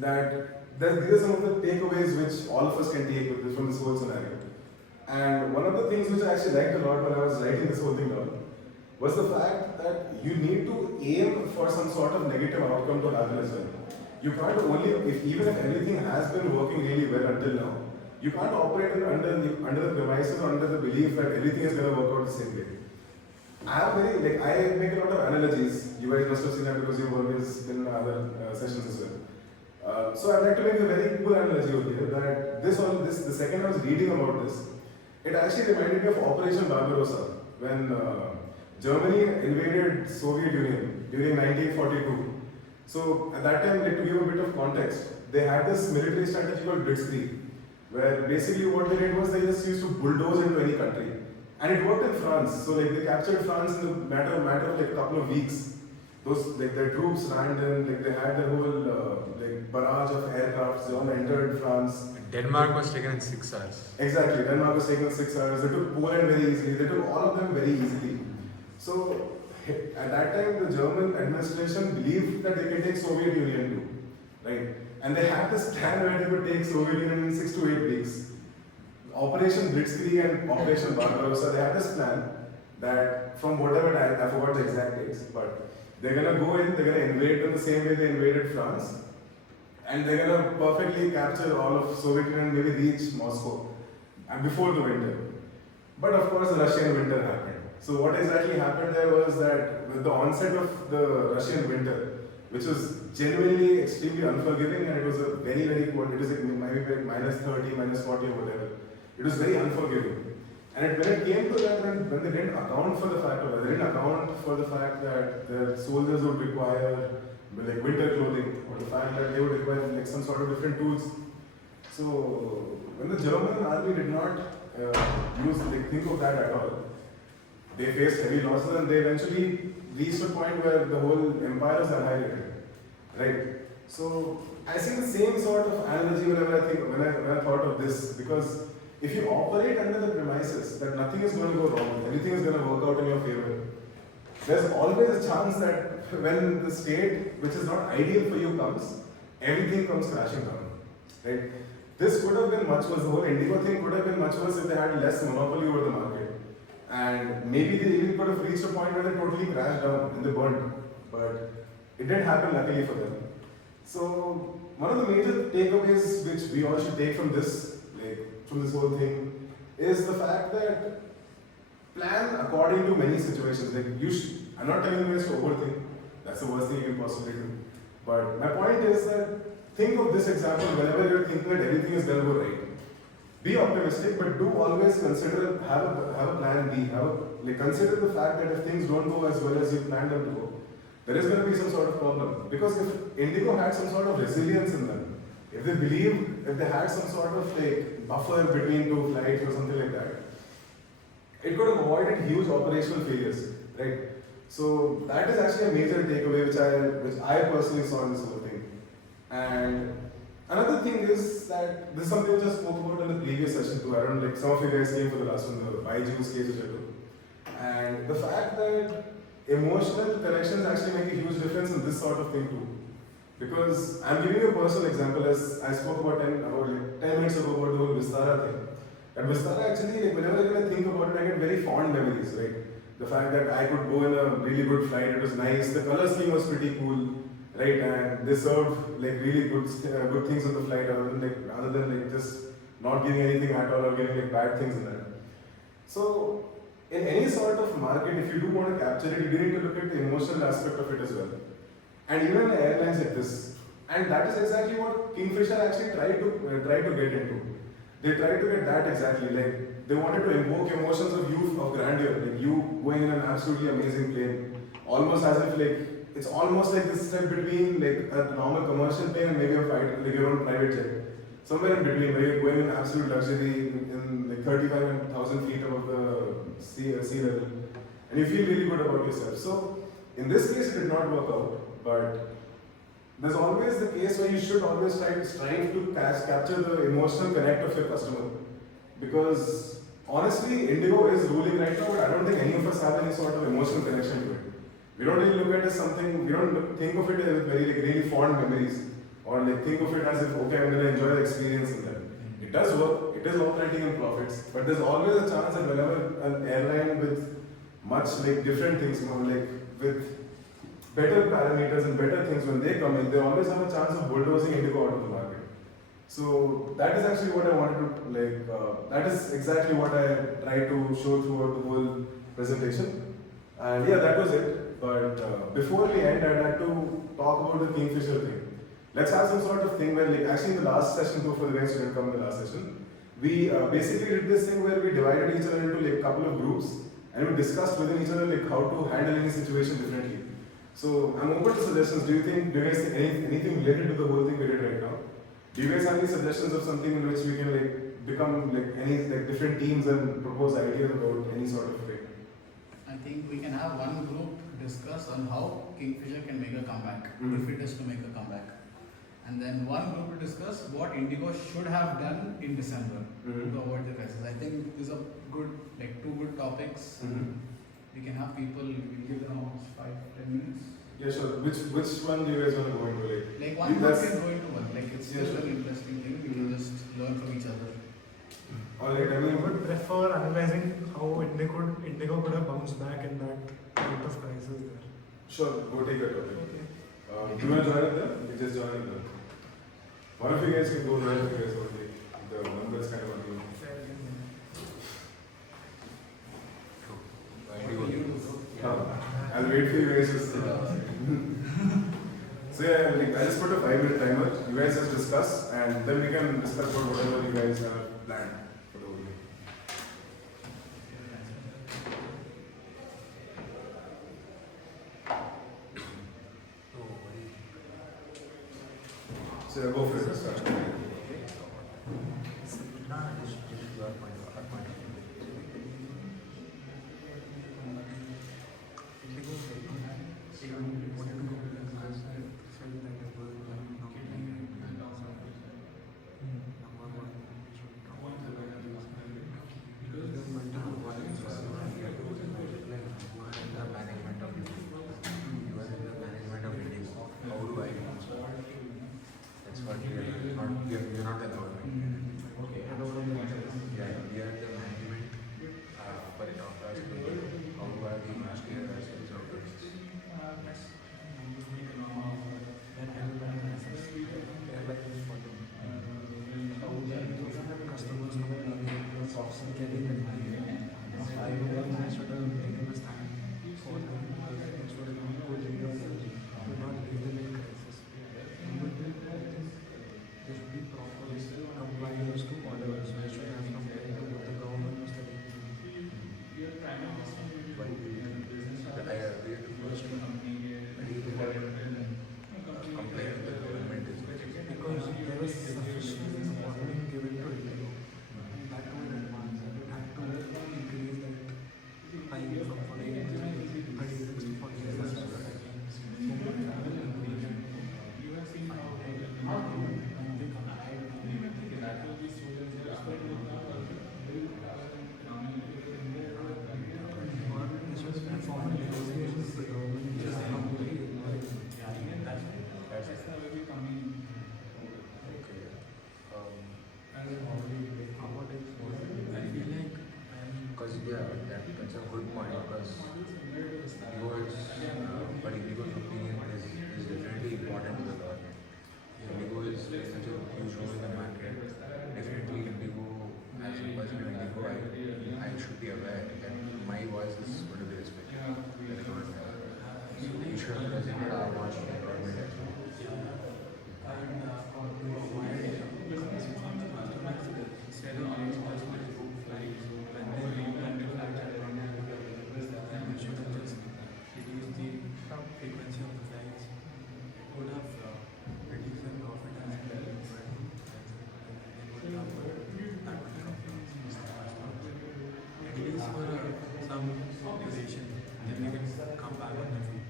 that these are some of the takeaways which all of us can take from this whole scenario. And one of the things which I actually liked a lot when I was writing this whole thing down was the fact that you need to aim for some sort of negative outcome to happen as well. You can't only, even if everything has been working really well until now, you can't operate under the premises or under the belief that everything is going to work out the same way. I make a lot of analogies. You guys must have seen that because you've always been in other sessions as well. So I'd like to make a very cool analogy over here that the second I was reading about this, it actually reminded me of Operation Barbarossa when Germany invaded Soviet Union during 1942. So at that time, like, to give a bit of context, they had this military strategy called Blitzkrieg, where basically what they did was they just used to bulldoze into any country. And it worked in France. So like they captured France in a matter of like a couple of weeks. Those like their troops ran in, like they had their whole like barrage of aircrafts. They all entered France. Denmark was taken in 6 hours. Exactly, Denmark was taken in 6 hours. They took Poland very easily. They took all of them very easily. So at that time, the German administration believed that they can take Soviet Union too, right? And they had this plan where they would take Soviet Union in 6 to 8 weeks. Operation Blitzkrieg and Operation Barbarossa, they had this plan that from whatever time, I forgot the exact dates, but they're gonna go in, they're gonna invade in the same way they invaded France, and they're gonna perfectly capture all of Soviet Union, maybe reach Moscow, and before the winter. But of course, the Russian winter happened. So what exactly happened there was that with the onset of the Russian winter, which was genuinely extremely unforgiving, and it was a very, very cold, it was like maybe like minus 30, minus 40 or whatever. It was very unforgiving. And when it came to that, when they didn't account for the fact, or they didn't account for the fact that the soldiers would require like winter clothing, or the fact that they would require like some sort of different tools. So when the German army did not think of that at all, they faced heavy losses and they eventually reached a point where the whole empire was annihilated. Right? So I see the same sort of analogy when I thought of this, because if you operate under the premises that nothing is going to go wrong, everything is going to work out in your favor, there's always a chance that when the state which is not ideal for you comes, everything comes crashing down. Right? This could have been much worse. The whole Indigo thing could have been much worse if they had less monopoly over the market. And maybe they even could have reached a point where they totally crashed down and they burned. But it didn't happen luckily for them. So one of the major takeaways which we all should take from this, from this whole thing, is the fact that plan according to many situations. I'm not telling you guys to overthink. That's the worst thing you can possibly do. But my point is that think of this example whenever you're thinking that everything is going to go right. Be optimistic, but do always consider, have a plan B. Consider the fact that if things don't go as well as you planned them to go, there is going to be some sort of problem. Because if Indigo had some sort of resilience in them, if they had some sort of buffer between two flights or something like that, it could have avoided huge operational failures, right? So that is actually a major takeaway which I personally saw in this whole thing. And another thing is that this is something which I spoke about in the previous session too. I don't know, some of you guys came for the last one, the Byju's case which I took. And the fact that emotional connections actually make a huge difference in this sort of thing too. Because I'm giving you a personal example, as I spoke about 10 minutes ago about the whole Vistara thing. And Vistara actually, whenever I think about it, I get very fond memories, right? The fact that I could go in a really good flight, it was nice, the color scheme was pretty cool, right? And they served really good things on the flight, other than just not giving anything at all or giving bad things in that. So in any sort of market, if you do want to capture it, you do need to look at the emotional aspect of it as well. And even in airlines like this, and that is exactly what Kingfisher actually tried to get into. They tried to get that exactly. They wanted to invoke emotions of youth, of grandeur, you going in an absolutely amazing plane, almost as if it's almost like this step between a normal commercial plane and maybe your own private jet. Somewhere in between, where you're going in absolute luxury in 35,000 feet above the sea level, and you feel really good about yourself. So in this case, it did not work out. But there's always the case where you should always strive to capture the emotional connect of your customer. Because honestly, Indigo is ruling right now, but I don't think any of us have any sort of emotional connection to it. We don't really look at it as something, we don't think of it as very really fond memories, or think of it as if, okay, I'm going to enjoy the experience in that. It does work, it is operating in profits, but there's always a chance that whenever an airline with much different things, with better parameters and better things, when they come in, they always have a chance of bulldozing Indigo out of the market. So that is actually what I wanted to like. That is exactly what I tried to show throughout the whole presentation. And yeah, that was it. But before we end, I'd like to talk about the Kingfisher thing. Let's have some sort of thing where, like, actually, in the last session, though, for the guys who didn't come in the last session, we basically did this thing where we divided each other into like a couple of groups and we discussed within each other like how to handle any situation differently. So I'm open to suggestions. Do you guys think anything related to the whole thing we did right now? Do you guys have any suggestions of something in which we can like become like any like different teams and propose ideas about any sort of thing? I think we can have one group discuss on how Kingfisher can make a comeback, Mhm. if it is to make a comeback. And then one group will discuss what Indigo should have done in December Mhm. to avoid the crisis. I think these are good, like two good topics. Mm-hmm. We can have people, we'll give them almost 5-10 minutes. Yeah, sure. Which one do you guys want to go into? Like one group That's- can go into one. Like it's Yeah, still sure. an interesting thing. We can just learn from each other. Alright, I I mean, would prefer analyzing how Indigo could have bounced back in that point of crisis there. sure, go take your topic. Okay. Do you want to join it then? You just join it then. One of you guys can go there if you guys want to. The numbers kind of uneven. I'll wait for you guys to so yeah, like, I just put a 5-minute timer. You guys just discuss and then we can discuss about whatever you guys have planned for the whole day. So yeah, go for it. Start. You're not allowed. Okay. I don't know. Yeah, we are the management for it of us. How are we steer ourselves out of this? Customers getting the money. I should have taken a stand for them because it should have been good leaders should not leave them in crisis. There should be proper compliance to orders. We should have compliance to what the government was telling. But I agree with the first one. But you can compare with the government is Because there was sufficient warning given to Indigo. And that too in advance. And it had to increase that time from 48 to 36 to 48. Because yeah, that's a good point because Indigo's, but Indigo's opinion is definitely important to the government. Indigo is such a huge role in the market. Definitely Indigo, as a person in Indigo, I should be aware that my voice is going to be respected by the government. So we should have presented our voice to the government as well. Frequency of the flights would have reduced the profit as well, but they would have that much profit. At least for some duration, then they can come back on their feet.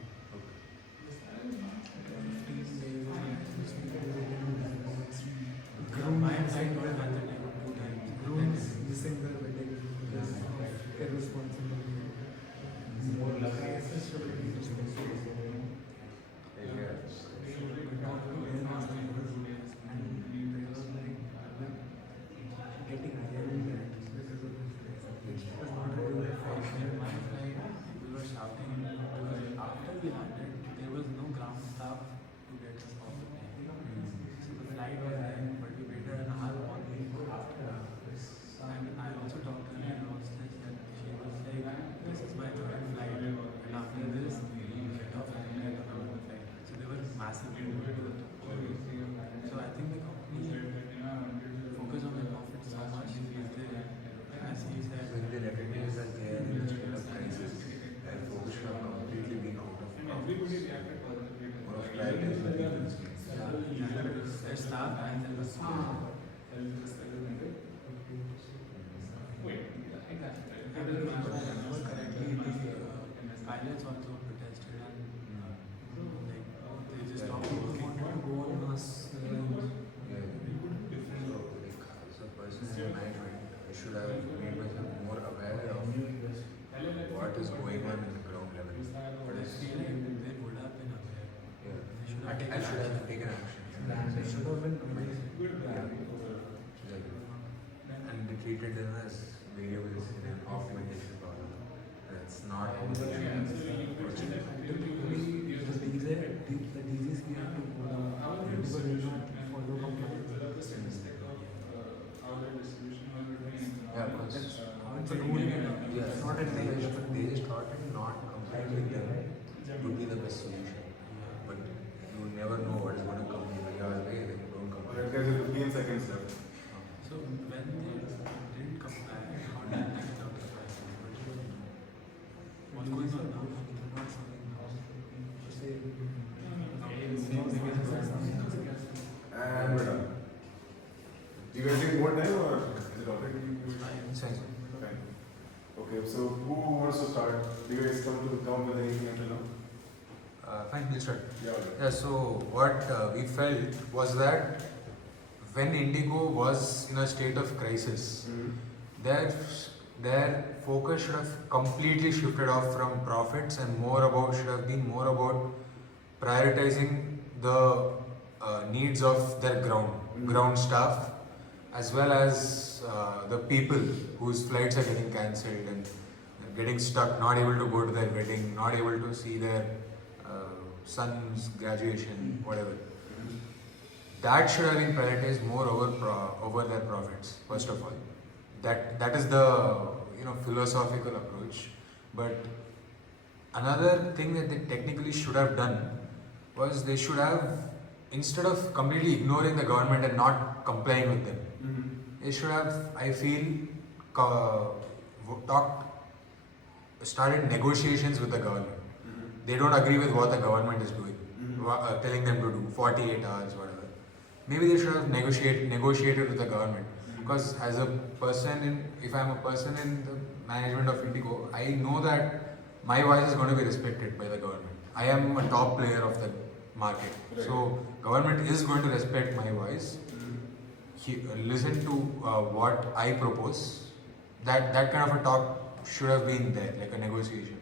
My flight would have had the time 2 times. everybody reacted positively. More of clarity is what people's needs. Their staff and their customer. Wait, exactly. If I remember correctly, the pilots also protested and like they just stopped working. Yeah. So, like, as a person in management, I should have made myself more aware of what is going on in the ground level. But I feel like they would have been aware. Yeah. They should I have should have taken action. They should have been amazing. Exactly. And they treated them as variables in an optimization problem. That's not how they should approach it. The DGs we have to go down. Indigo did not follow compliance. Yeah, because It's a rule. It's not anything else. they just thought that not complying with them would be the best solution. But you never know what is going to come in your way when you don't comply. Alright, guys, 15 seconds left. So when they didn't comply, how did they get out of that? What's going on now? Not something else. And we're done. Do you guys need more time or is it alright? Sense. Fine. Okay, so who wants to start? Do you guys come with anything until now? Fine, we'll start. Yeah, alright. Yeah, so what we felt was that when Indigo was in a state of crisis, their focus should have completely shifted off from profits and should have been more about prioritizing the needs of their ground staff, as well as the people whose flights are getting cancelled and getting stuck, not able to go to their wedding, not able to see their son's graduation, whatever. That should have been prioritized more over their profits. First of all, that is the philosophical approach. But another thing that they technically should have done was they should have, instead of completely ignoring the government and not complying with them, they should have, I feel, started negotiations with the government. They don't agree with what the government is doing, telling them to do 48 hours, whatever. Maybe they should have negotiated with the government. Because as a person if I'm a person in the management of Indigo, I know that my voice is going to be respected by the government. I am a top player of the market. Right. So government is going to respect my voice. Listen to what I propose. That kind of a talk should have been there, like a negotiation.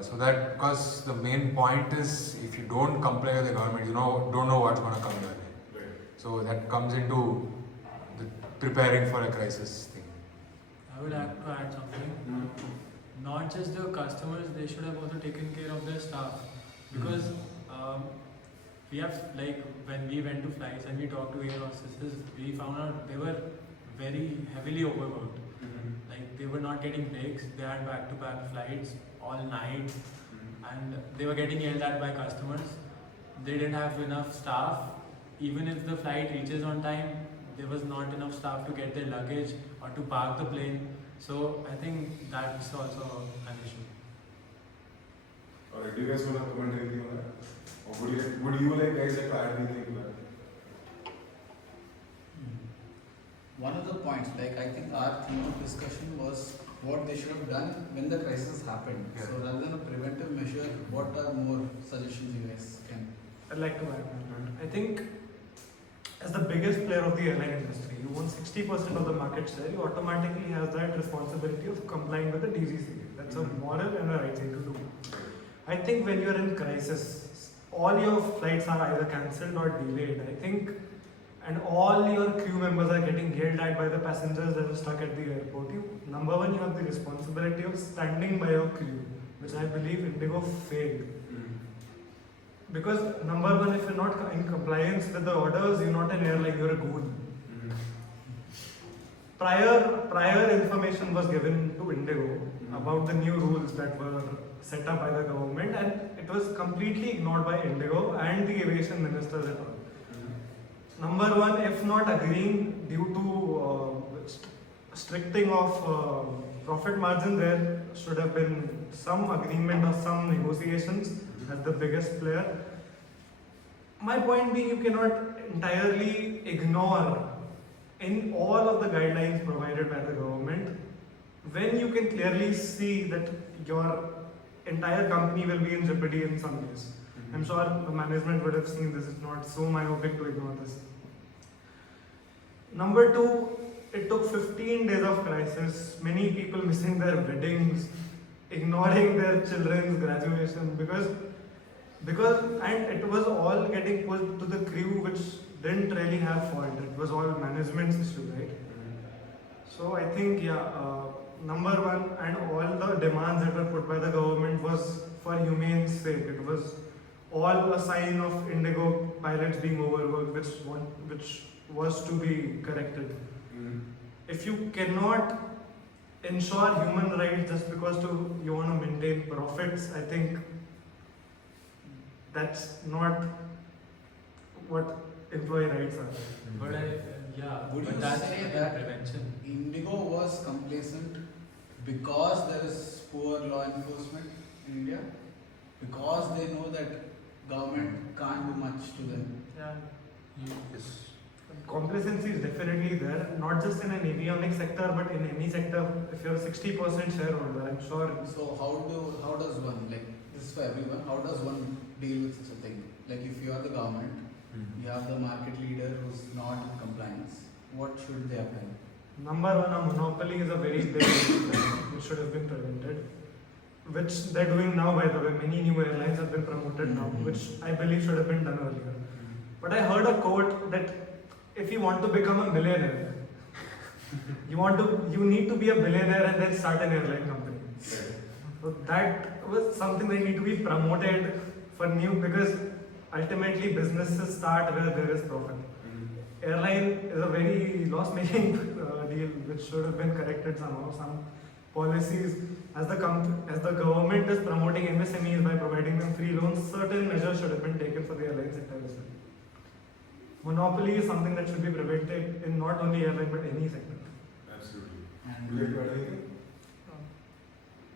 So that, because the main point is, if you don't comply with the government, don't know what's going to come your way. Right. So that comes into the preparing for a crisis thing. I would like to add something. Not just the customers, they should have also taken care of their staff. Because we have, like, when we went to flights and we talked to air hostesses, we found out they were very heavily overworked. Like, they were not getting breaks, they had back-to-back flights all night, and they were getting yelled at by customers. They didn't have enough staff. Even if the flight reaches on time, there was not enough staff to get their luggage or to park the plane. So I think that's also an issue. Alright, do you guys want to comment anything on that? Or would you like guys to add anything to that? One of the points, like I think our theme of discussion was what they should have done when the crisis happened. Yeah. So rather than a preventive measure, what are more suggestions you guys can? I'd like to add. I think as the biggest player of the airline industry, you own 60% of the market share, you automatically have that responsibility of complying with the DGCA. That's a moral and a right thing to do. I think when you're in crisis, all your flights are either cancelled or delayed. I think, and all your crew members are getting yelled at by the passengers that are stuck at the airport. Number one, you have the responsibility of standing by your crew, which I believe Indigo failed. Because number one, if you're not in compliance with the orders, you're not an airline, you're a goon. Prior information was given to Indigo about the new rules that were set up by the government, and it was completely ignored by Indigo and the aviation ministers at all. Number one, if not agreeing due to stricting of profit margin, there should have been some agreement or some negotiations as the biggest player. My point being, you cannot entirely ignore in all of the guidelines provided by the government when you can clearly see that your entire company will be in jeopardy in some ways. I'm sure the management would have seen this. It's not so myopic to ignore this. Number two, it took 15 days of crisis, many people missing their weddings, ignoring their children's graduation because and it was all getting pushed to the crew which didn't really have fault. It was all management's issue, right? So I think number one, and all the demands that were put by the government was for humane sake. It was all a sign of Indigo pilots being overworked, which was to be corrected. If you cannot ensure human rights just because you want to maintain profits, I think that's not what employee rights are. But Would but you that's say again that prevention. Indigo was complacent because there is poor law enforcement in India? Because they know that government can't do much to them? Yeah. Yes. Complacency is definitely there, not just in an avionics sector, but in any sector. If you're a 60% shareholder, I'm sure. So how does one, like, this is for everyone, how does one deal with such a thing? Like, if you are the government, you have the market leader who's not in compliance, what should they have done? Number one, a monopoly is a very big issue which should have been prevented, which they're doing now, by the way. Many new airlines have been promoted now, which I believe should have been done earlier. But I heard a quote that if you want to become a millionaire, you need to be a billionaire and then start an airline company. So that was something that need to be promoted for new, because ultimately businesses start where there is profit. Airline is a very loss-making deal which should have been corrected somehow. Some policies, as the government is promoting MSMEs by providing them free loans, certain measures should have been taken for the airline sector as well. Monopoly is something that should be prevented in not only airline but any sector. Absolutely. And Would you like to add anything?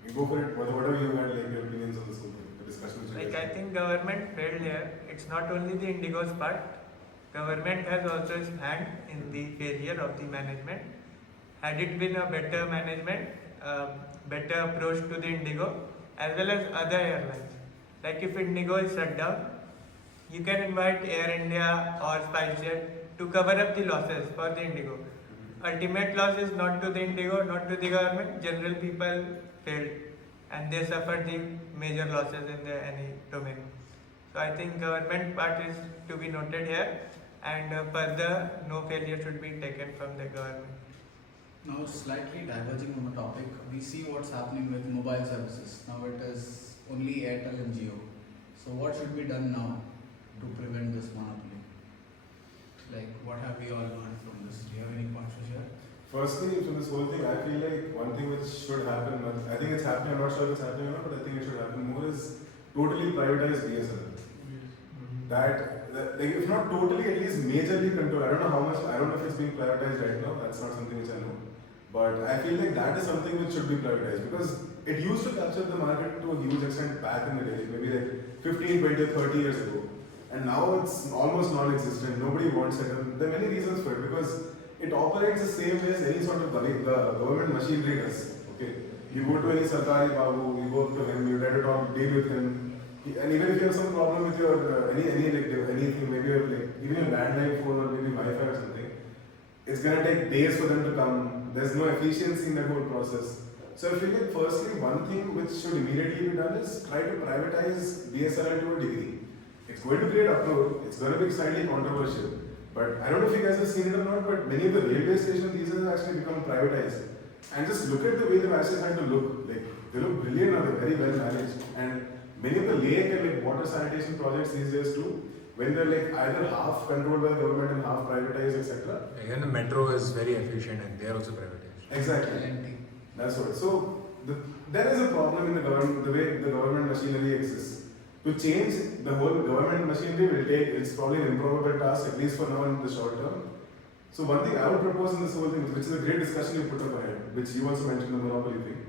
You go for it. Whatever you had, like your opinions on this whole thing, the discussion. Like, I think government failed here. It's not only the Indigo's part. Government has also its hand in the failure of the management. Had it been a better management, better approach to the Indigo as well as other airlines. Like, if Indigo is shut down, you can invite Air India or SpiceJet to cover up the losses for the Indigo. Ultimate loss is not to the Indigo, not to the government. General people failed and they suffered the major losses in any domain. So I think government part is to be noted here, and further no failure should be taken from the government. now, slightly diverging from the topic, we see what's happening with mobile services. Now it is only Airtel and Jio. So what should be done now to prevent this monopoly? Like, what have we all learned from this? Do you have any points to share? Firstly, from this whole thing, I feel like one thing which should happen, I think it's happening, I'm not sure if it's happening or not, but I think it should happen more, is totally privatize BSNL. That like, if not totally, at least majorly control. I don't know how much, I don't know if it's being privatized right now, that's not something which I know. But I feel like that is something which should be privatized, because it used to capture the market to a huge extent back in the day, maybe like 15, 20 or 30 years ago. And now it's almost non-existent, nobody wants it. And there are many reasons for it, because it operates the same way as any sort of government machinery does. Okay, you go to any Sarkari Babu, you go to him, you try to deal with him, and even if you have some problem with your anything, maybe you have like even a landline phone or maybe Wi-Fi or something, it's gonna take days for them to come. There's no efficiency in that whole process. So I feel like firstly, one thing which should immediately be done is try to privatize DSLR to a degree. It's going to create uproar. It's going to be slightly controversial. But I don't know if you guys have seen it or not, but many of the railway stations these days have actually become privatized. And just look at the way they've actually had to look. Like, they look brilliant now, they're very well managed. And many of the lake and like water sanitation projects these days too, when they're like either half controlled by the government and half privatized, etc. Again, the metro is very efficient and they are also privatized. Exactly. That's what. So there is a problem in the government, the way the government machinery exists. To change the whole government machinery will take, it's probably an improbable task, at least for now in the short term. So one thing I would propose in this whole thing, which is a great discussion you put up ahead, which you also mentioned, the monopoly thing.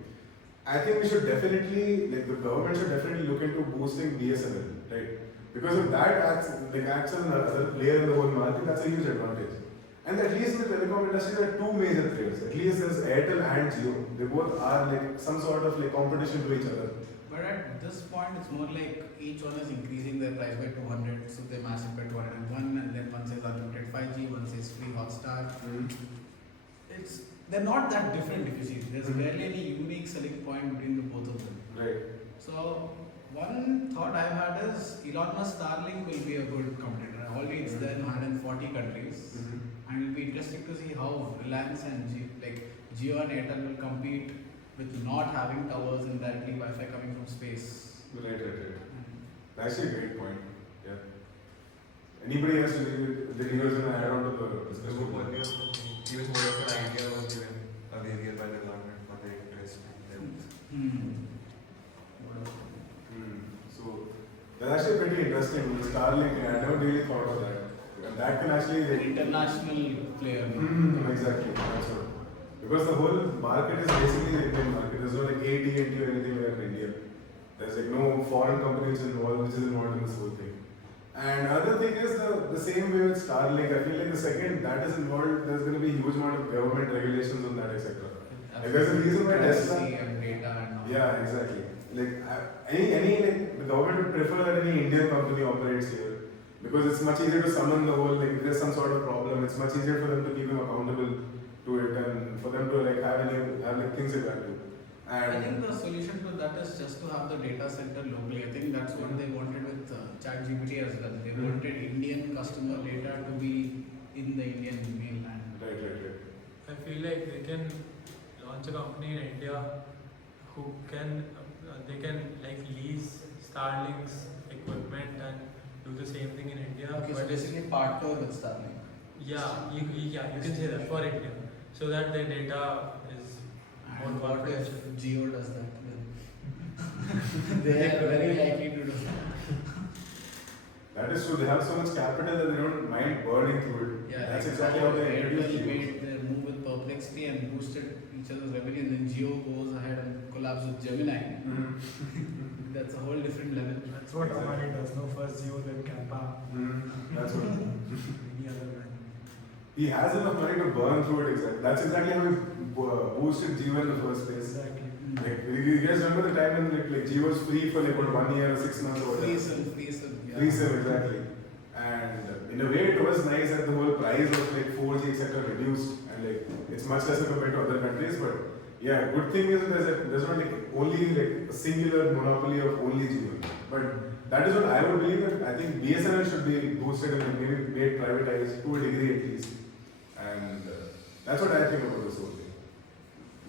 I think we should definitely, like the government should definitely look into boosting BSNL, right? Because if that acts as another player in the whole market, that's a huge advantage. And at least in the telecom industry, there are two major players. At least there's Airtel and Jio. They both are like some sort of like competition to each other. But at this point, it's more like each one is increasing their price by 200, so they mass it by 201, and then one says unlimited 5G, one says free Hotstar. They're not that different if you see. There's barely any unique selling point between the both of them. Right. So one thought I've had is Elon Musk Starlink will be a good competitor. Already it's there in 140 countries, and it'll be interesting to see how Reliance and Jio and Airtel will compete with not having towers and directly Wi-Fi coming from space. Right. That's actually a great point. Yeah. Anybody else the leaders going to add on to the discussion? Even more of an idea was given available by the government for the interest. So that's actually pretty interesting. Starlink, I never really thought of that. And that can actually An international player. exactly. That's what. Because the whole market is basically the Indian market. There's no like AT&T or anything like in India. There's like no foreign companies involved, which is involved in this whole thing. And another thing is the same way with Starlink. I feel like the second that is involved, there's going to be a huge amount of government regulations on that, etc. Like there's a reason why Tesla. And data and all. Yeah, exactly. Like any like the government would prefer that any Indian company operates here because it's much easier to summon the whole like if there's some sort of problem, it's much easier for them to keep them accountable to it and for them to like have like things like that too. And I think the solution to that is just to have the data center locally. I think that's what they wanted with ChatGPT as well. They wanted Indian customer data to be in the Indian mainland. Right. I feel like they can launch a company in India who can they can like lease Starlink's equipment and do the same thing in India. Okay, so but basically partner with Starlink. you can say that for India, so that their data is more And what if confidential. Jio does that? They are very likely to do that. that is true. They have so much capital that they don't mind burning through it. Yeah, That's like exactly how how they introduced Airtel Jio. made their move with Perplexity and boosted each other's revenue, and then Jio goes ahead and collabs with Gemini. That's a whole different level. That's what Amari does. No, first Jio, then Kappa, That's what. any other man. He has enough money to burn through it. Exactly. That's exactly how he boosted Jio in the first place. Exactly. Like, you guys remember the time when like Jio was free for like what 1 year or 6 months or whatever? Free SIM. Yeah. Free SIM, exactly. And in a way, it was nice that the whole price of like 4G etc. reduced, and like it's much lesser compared to other countries. But yeah, good thing is there's not like only like a singular monopoly of only Jio. But that is what I would believe that I think BSNL should be boosted and maybe made privatized to a degree at least. And that's what I think about this whole thing.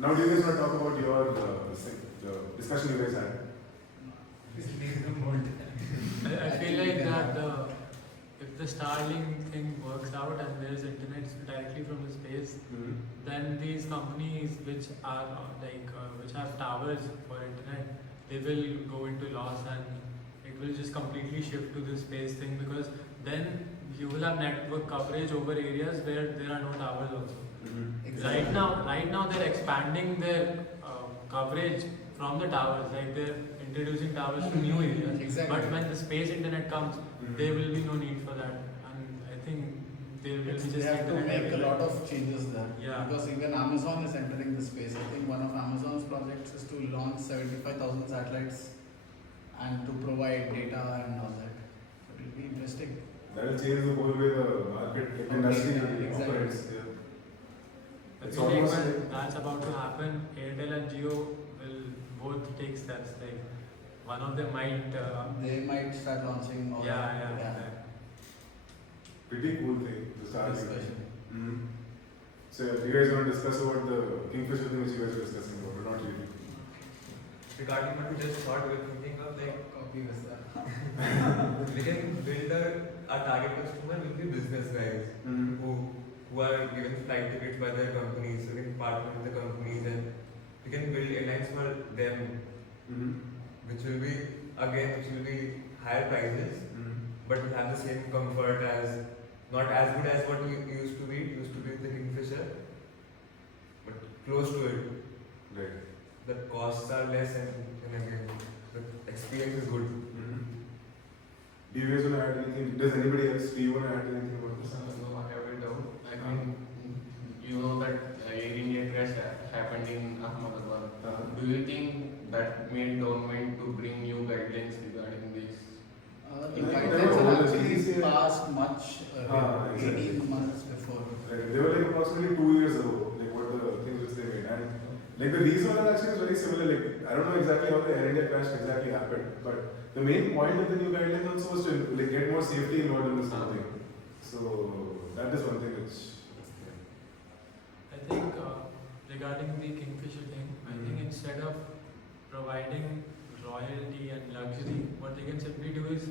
Now, do you guys want to talk about your discussion you guys had? I feel like that if the Starlink thing works out and there's internet directly from the space, then these companies which are which have towers for internet, they will go into loss and it will just completely shift to the space thing, because then you will have network coverage over areas where there are no towers also. Exactly. Right now they're expanding their coverage from the towers, like they're introducing towers to new areas. Exactly. But when the space internet comes, there will be no need for that, and I think there will be just They have to internet make a everywhere. lot of changes there. Yeah. Because even Amazon is entering the space. I think one of Amazon's projects is to launch 75,000 satellites and to provide data and all that. So it will be interesting. That will change the whole way the market industry Exactly. operates. Yeah. I It's feel like almost when like- that's about to happen, Airtel and Jio will both take steps. Like one of them might. They might start launching all that. Yeah. Pretty cool thing to start with. Discussion. So, you guys want to discuss about the Kingfisher thing which you guys were discussing about, or not really? Regarding what you just thought, we were thinking of like Copy with that. we can build our target customer will be business guys who are given flight tickets by their companies, so we can partner with the companies and we can build airlines for them, which will be higher prices, but will have the same comfort as not as good as what you used to be. It used to be the Kingfisher, but close to it. Right. the costs are less and again the experience is good. Do you guys want to add anything? Does anybody else? Do you want to add anything about this? No, I have it down. I mean, you know that Air India crash happened in Ahmedabad. Do you think that made government to bring new guidelines regarding this? The Like, guidelines there were are actually easier- passed much exactly. 18 months before. Right. They were like approximately 2 years ago, like what the things which they made. And like the reason actually is very similar. Like I don't know exactly how the Air India crash exactly happened, but the main point of the new guidelines also was to like get more safety involved in this whole thing. So that is one thing which. I think regarding the Kingfisher thing, I think instead of providing royalty and luxury, what they can simply do is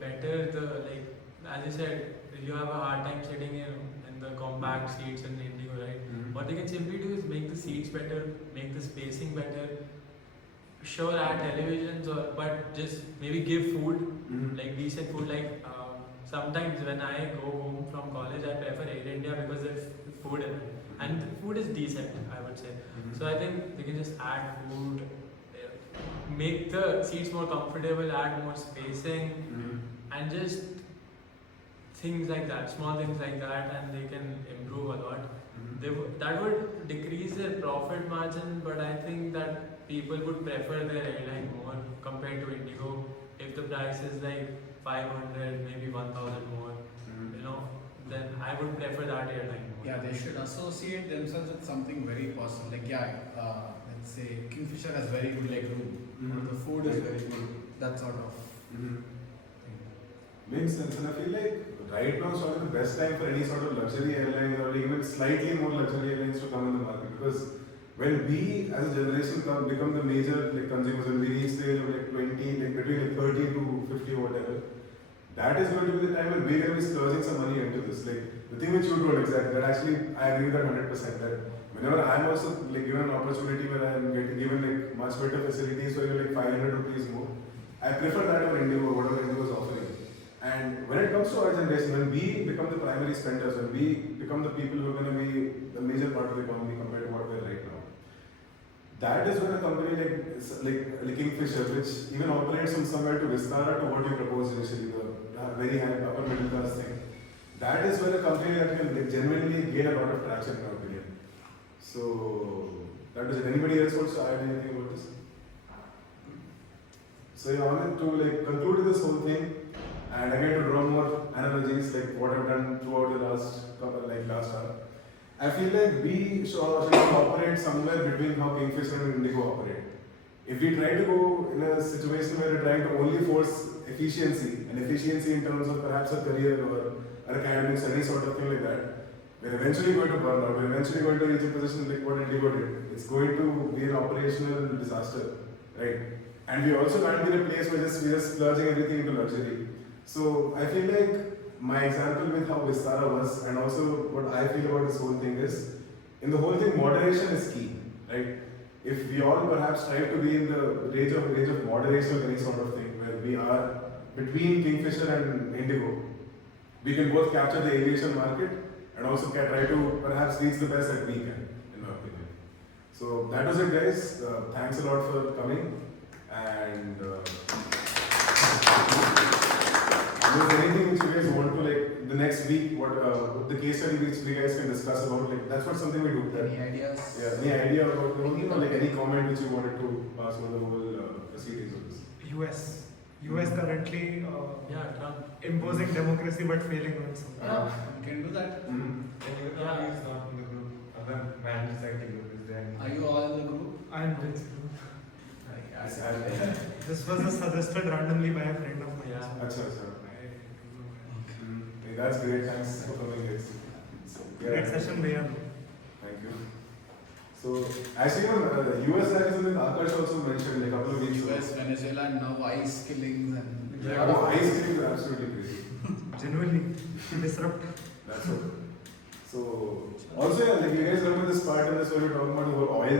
better the, like as I said, you have a hard time sitting in the compact seats in the Indigo, right? What they can simply do is make the seats better, make the spacing better. Sure, add televisions but just maybe give food, like decent food. Like sometimes when I go home from college, I prefer Air India because there's food in it, and the food is decent, I would say. So I think they can just add food, make the seats more comfortable, add more spacing, and just things like that, small things like that, and they can improve a lot. That would decrease their profit margin, but I think that people would prefer their airline more compared to Indigo. If the price is like 500, maybe 1000 more, you know, then I would prefer that airline more. Yeah, they should associate themselves with something very personal. Like, let's say Kingfisher has very good leg room, the food is very good, that sort of thing. Makes sense, and I feel like right now is probably the best time for any sort of luxury airline or even slightly more luxury airlines to come in the market, because when we as a generation become the major like consumers, when we reach the age of like 20, like between like 30 to 50 or whatever, that is going to be the time when we're going to be splurging some money into this. Like the thing which you told exactly, that actually I agree with that 100%. That whenever I'm also like given an opportunity where I'm getting given like much better facilities for like 500 rupees more, I prefer that over Indigo, whatever Indigo is offering. And when it comes to our generation, when we become the primary spenders, when we become the people who are going to be the major part of the economy compared to what we're right now, that is when a company like Kingfisher, which even operates from somewhere to Vistara to what you proposed initially, the very high upper middle class thing, that is when a company that can like, genuinely gain a lot of traction in our opinion. So that is it. Anybody else wants to add anything about this? So I wanted to like conclude this whole thing. And again, to draw more analogies like what I've done throughout the last hour, I feel like we should operate somewhere between how Kingfisher and Indigo operate. If we try to go in a situation where we're trying to only force efficiency, and efficiency in terms of perhaps a career or academics or any sort of thing like that, we're eventually going to burn out. We're eventually going to reach a position like what Indigo did. It's going to be an operational disaster, right? And we also can't be in a place where we're just splurging everything into luxury. So I feel like my example with how Vistara was, and also what I feel about this whole thing is, in the whole thing, moderation is key, right? If we all perhaps try to be in the range of moderation or any sort of thing, where we are between Kingfisher and Indigo, we can both capture the aviation market and also can try to perhaps reach the best that we can, in my opinion. So that was it, guys. Thanks a lot for coming, and if there's anything which you guys want to like the next week, what the case study which we guys can discuss about, like that's what something we do. Any ideas? Yeah, any idea about the whole thing, or like any comment which you wanted to pass over the whole proceedings of this? US currently Trump. imposing democracy but failing on some. We can do that. And even though he is not in the group, other managers like you, is there? Are you all in the group? I know. This was suggested randomly by a friend of mine. Yeah. Acha. Hey, that's great. Thanks for coming, guys. Great session, Bhaiya. Thank you. So, actually, US citizen in Akash also mentioned like a couple of weeks ago. US, Venezuela, and now ICE killings and. Oh, ice cream is absolutely crazy. Genuinely disrupt. That's what. So, also, yeah, like you guys remember this part in this where we're talking about the whole oil